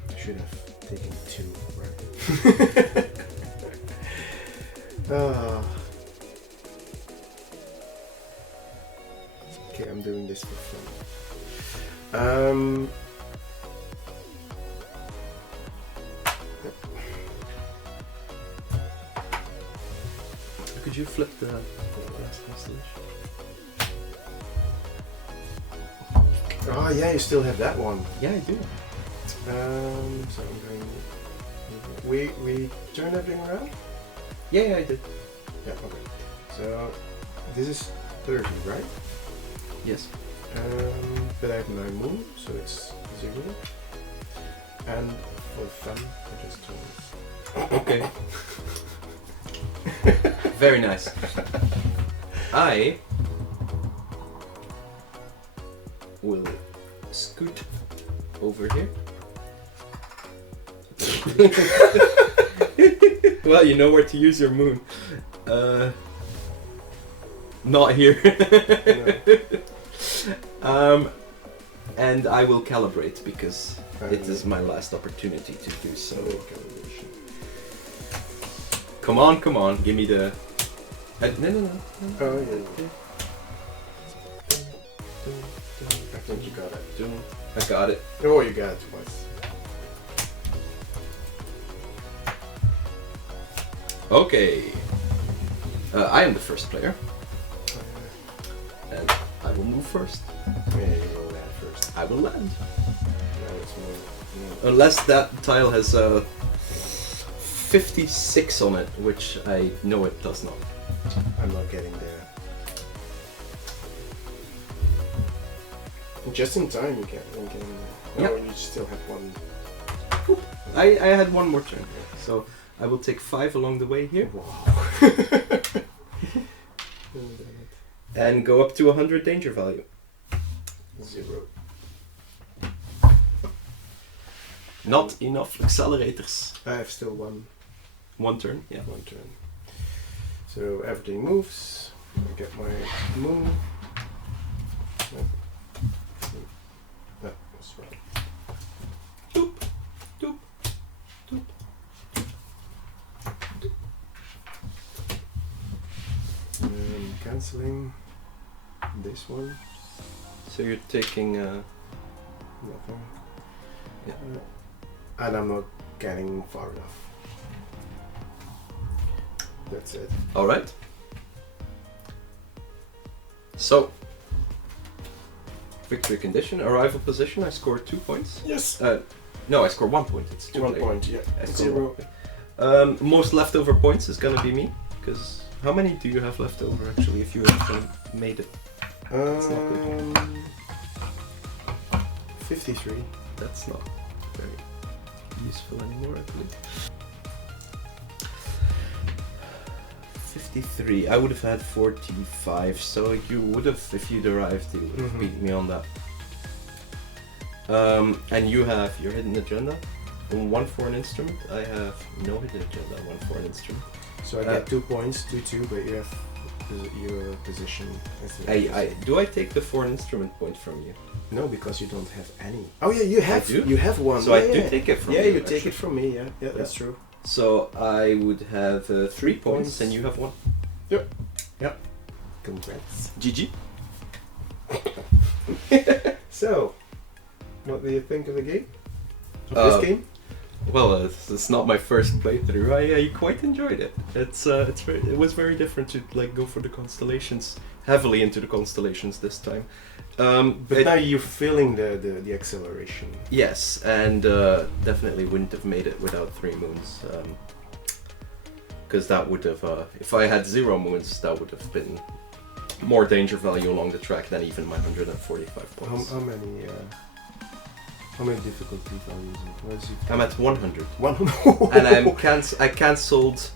I should have taken 2, right? Okay, I'm doing this for fun. Could you flip the last constellation? Oh yeah, you still have that one. Yeah, I do. So I'm going. We turn everything around. Yeah, I did. Yeah. Okay. So this is 30, right? Yes. But I have 9 moves, so it's 0. And for fun, I just turn this. Okay. Very nice. I will scoot over here. Well, you know where to use your moon. Not here. No. And I will calibrate because it is my last opportunity to do so. Come on, give me the... No. Oh, yeah. I think you got it. I got it. Oh, you got it twice. Okay. I am the first player. And I will move first. Yeah, you will land first. I will land. No, it's more. Unless that tile has 56 on it, which I know it does not. I'm not getting there. Just in time you get there. Yep. Oh, you still have one. I had one more turn, so I will take 5 along the way here. Wow. And go up to 100 danger value. 0. Not enough accelerators. I have still one Turn, yeah. turn. So everything moves. I get my moon. That was right. Doop, doop, doop. Cancelling this one. So you're taking... Nothing. Yeah. And I'm not getting far enough. That's it. Alright. So, victory condition, arrival position, I scored 2 points. Yes. No, I scored 1 point. It's 2 1 player. point, yeah. I scored 0. 1 point. Most leftover points is gonna be me, because how many do you have left over actually if you actually made it? That's not good. 53. That's not very useful anymore, I believe. 53. I would have had 45, so you would have, if you'd arrived, you would have beat me on that. And you have your hidden agenda, 1 for an instrument. I have no hidden agenda, 1 for an instrument. So I get 2 points, 2-2, but you have your position. Do I take the for an instrument point from you? No, because you don't have any. Oh yeah, you have. do? You have one. So yeah, I do yeah. take it from you. you. Yeah, you take actually. it from me. Yeah, yeah, that's true. So I would have 3 points and you have 1. Yep. Yep. Congrats. GG. So, what do you think of the game? Of this game? Well, it's not my first playthrough. I quite enjoyed it. It was very different to like go for the constellations, heavily into the constellations this time. But now you're feeling the acceleration. Yes, and definitely wouldn't have made it without 3 moons. Because that would have, if I had 0 moons, that would have been more danger value along the track than even my 145 points. How many difficulty values? What is it? I'm at 100. 100. And I cancelled.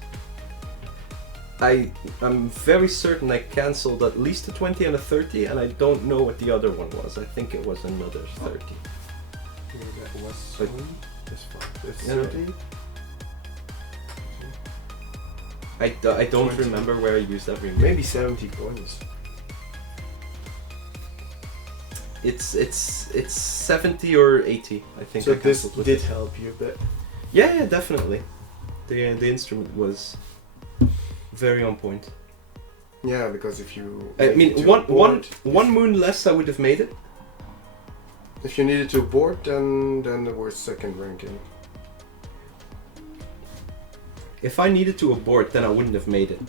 I'm very certain I cancelled at least a 20 and a 30, and I don't know what the other one was. I think it was another 30. Yeah, that was But- one. That's fine. That's Yeah. 30. I don't 20. remember where I used every moon. Maybe 70 points. It's 70 or 80, I think. So I this cancelled with did it. help you a bit. Yeah, definitely. The instrument was very on point. Yeah, because if you. I mean, needed to abort- one moon less, I would have made it. If you needed to abort, then there was second ranking. If I needed to abort, then I wouldn't have made it.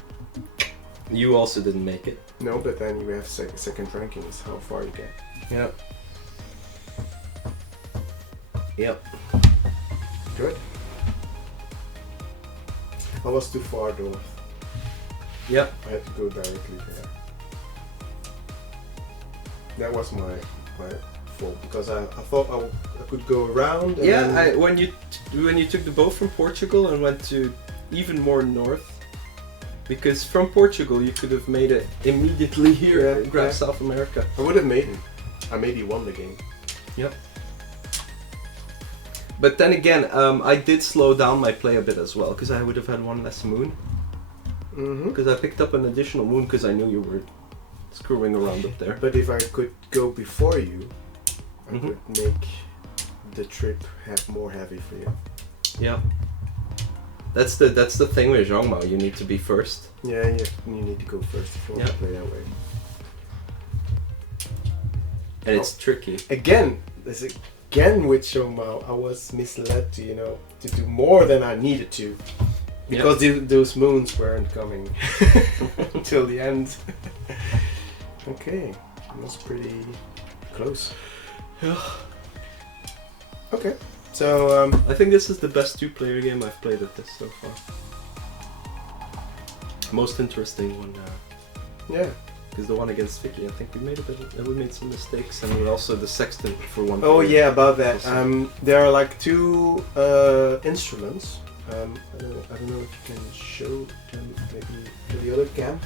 You also didn't make it. No, but then you have second rankings. How far you get. Yep. Yep. Good. I was too far north. Yep. I had to go directly there. That was my fault because I thought I could go around. And Yeah. then- When you took the boat from Portugal and went to even more north, because from Portugal you could have made it immediately here Yeah, and grab yeah. South America. I would have made it. I maybe won the game. Yep. But then again, I did slow down my play a bit as well, because I would have had one less moon. Because I picked up an additional moon because I knew you were screwing around up there. But if I could go before you, I could make the trip more heavy for you. Yeah. That's the thing with Zhongmao, you need to be first. Yeah, you need to go first if you want to play that way. And it's tricky. Again with Zhongmao, I was misled to to do more than I needed to. Because those moons weren't coming until the end. Okay, that was pretty close. Yeah. Okay, so I think this is the best two-player game I've played at this so far. Most interesting one. Yeah. Because the one against Vicky, I think we made some mistakes, and also the sextant for one. Oh yeah, about that. There are like two instruments. I don't know if you can show them maybe to the other cam.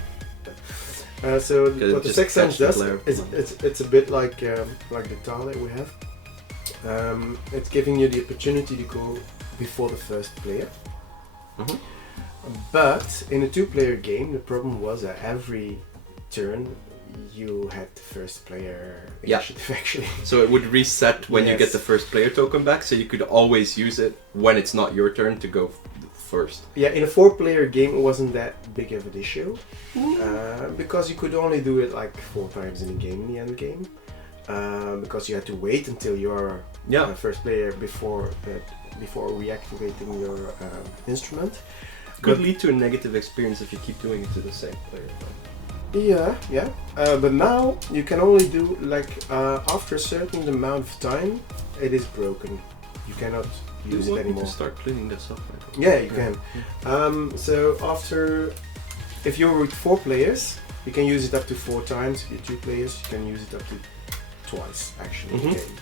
So what the sextant does is it's a bit like the tile that we have. It's giving you the opportunity to go before the first player. But in a two-player game, the problem was that every turn you had the first player initiative actually. So it would reset when you get the first player token back, so you could always use it when it's not your turn to go first. Yeah, in a four-player game it wasn't that big of an issue. Because you could only do it like 4 times in the end game. Because you had to wait until your first player before reactivating your instrument. Could lead to a negative experience if you keep doing it to the same player. Yeah. But now you can only do after a certain amount of time, it is broken. You cannot use it anymore. To start cleaning this up. Yeah, you can. So if you're with 4 players, you can use it up to 4 times. If you're 2 players, you can use it up to twice actually in the game,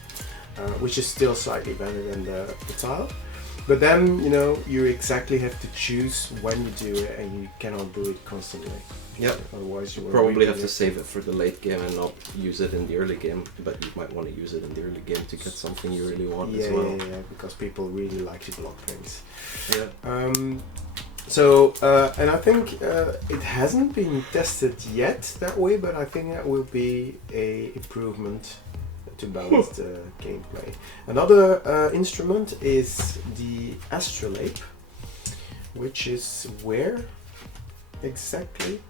which is still slightly better than the tile. But then you exactly have to choose when you do it, and you cannot do it constantly. Yeah. Otherwise, you will probably have to save it for the late game and not use it in the early game. But you might want to use it in the early game to get something you really want as well. Yeah, because people really like to block things. Yeah. And I think it hasn't been tested yet that way, but I think that will be a improvement to balance the gameplay. Another instrument is the AstroNavigators, which is where exactly?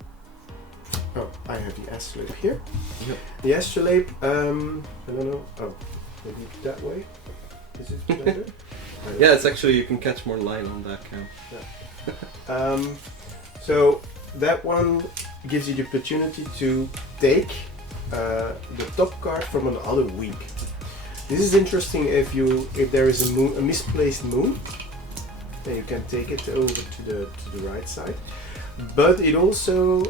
Oh, I have the AstroNavigators here. Yep. The AstroNavigators, I don't know. Oh, maybe that way. Is it better? Yeah, it's actually, you can catch more line on that cam. Yeah. So that one gives you the opportunity to take the top card from another week. This is interesting if there is a misplaced moon, then you can take it over to the right side. But it also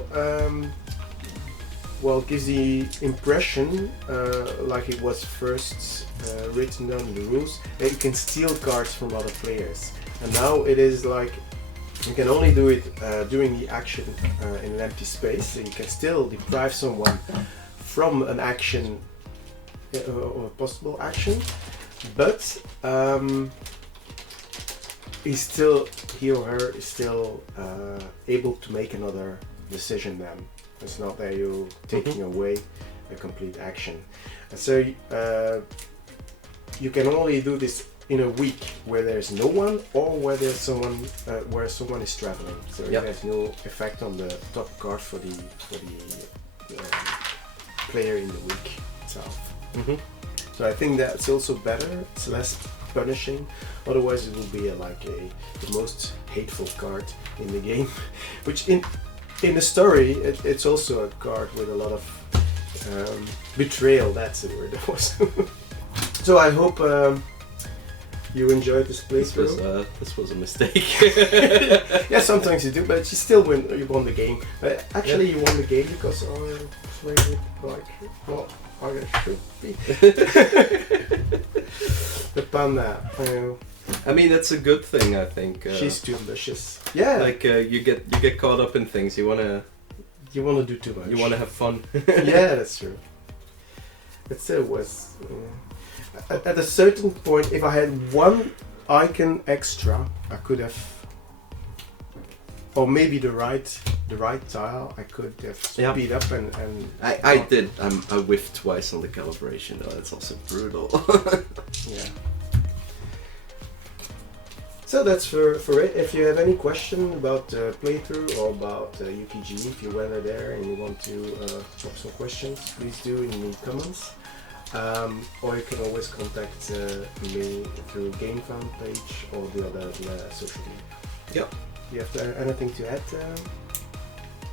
gives the impression, like it was first written down in the rules, that you can steal cards from other players. And now it is like you can only do it during the action in an empty space, so you can still deprive someone from an action or a possible action, but he or her is still able to make another decision then. It's not that you're taking away a complete action. And so you can only do this in a week where there's no one, or where there's someone where someone is traveling. So it has no effect on the top card for the player in the week itself. So I think that's also better. It's less punishing. Otherwise, it will be the most hateful card in the game. Which in the story, it's also a card with a lot of betrayal. That's the word. So I hope you enjoyed this playthrough. This was a mistake. Yeah, sometimes you do, but you still win. You won the game. But actually, you won the game because I played it I should be. The panda. I mean, that's a good thing. I think she's too ambitious. Yeah. You get caught up in things. You wanna do too much. You wanna have fun. Yeah, that's true. It still was. at a certain point, if I had one icon extra, I could have, or maybe the right tile, I could have speed up and. I did. I whiffed twice on the calibration though. That's also brutal. Yeah. So that's for it. If you have any question about playthrough or about UKGE, if you went there and you want to drop some questions, please do in the comments. Or you can always contact me through GameFound page or the other social media. Yep. Do you have anything to add,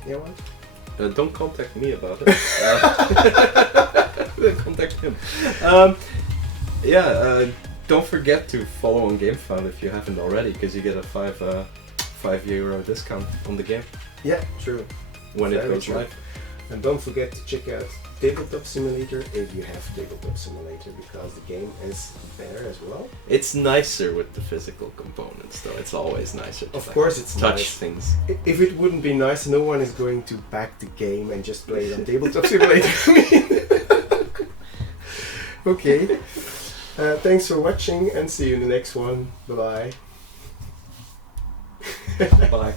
Ewout? Don't contact me about it. Contact him. Don't forget to follow on GameFound if you haven't already, because you get a €5 discount on the game. Yeah, true. When Very it goes true. live. And don't forget to check out Tabletop Simulator if you have Tabletop Simulator, because the game is better as well. It's nicer with the physical components, though. It's always nicer to Of course it's touch nice. things. If it wouldn't be nice, no one is going to back the game and just play it on Tabletop Simulator. Okay. Thanks for watching and see you in the next one. Bye-bye. Bye.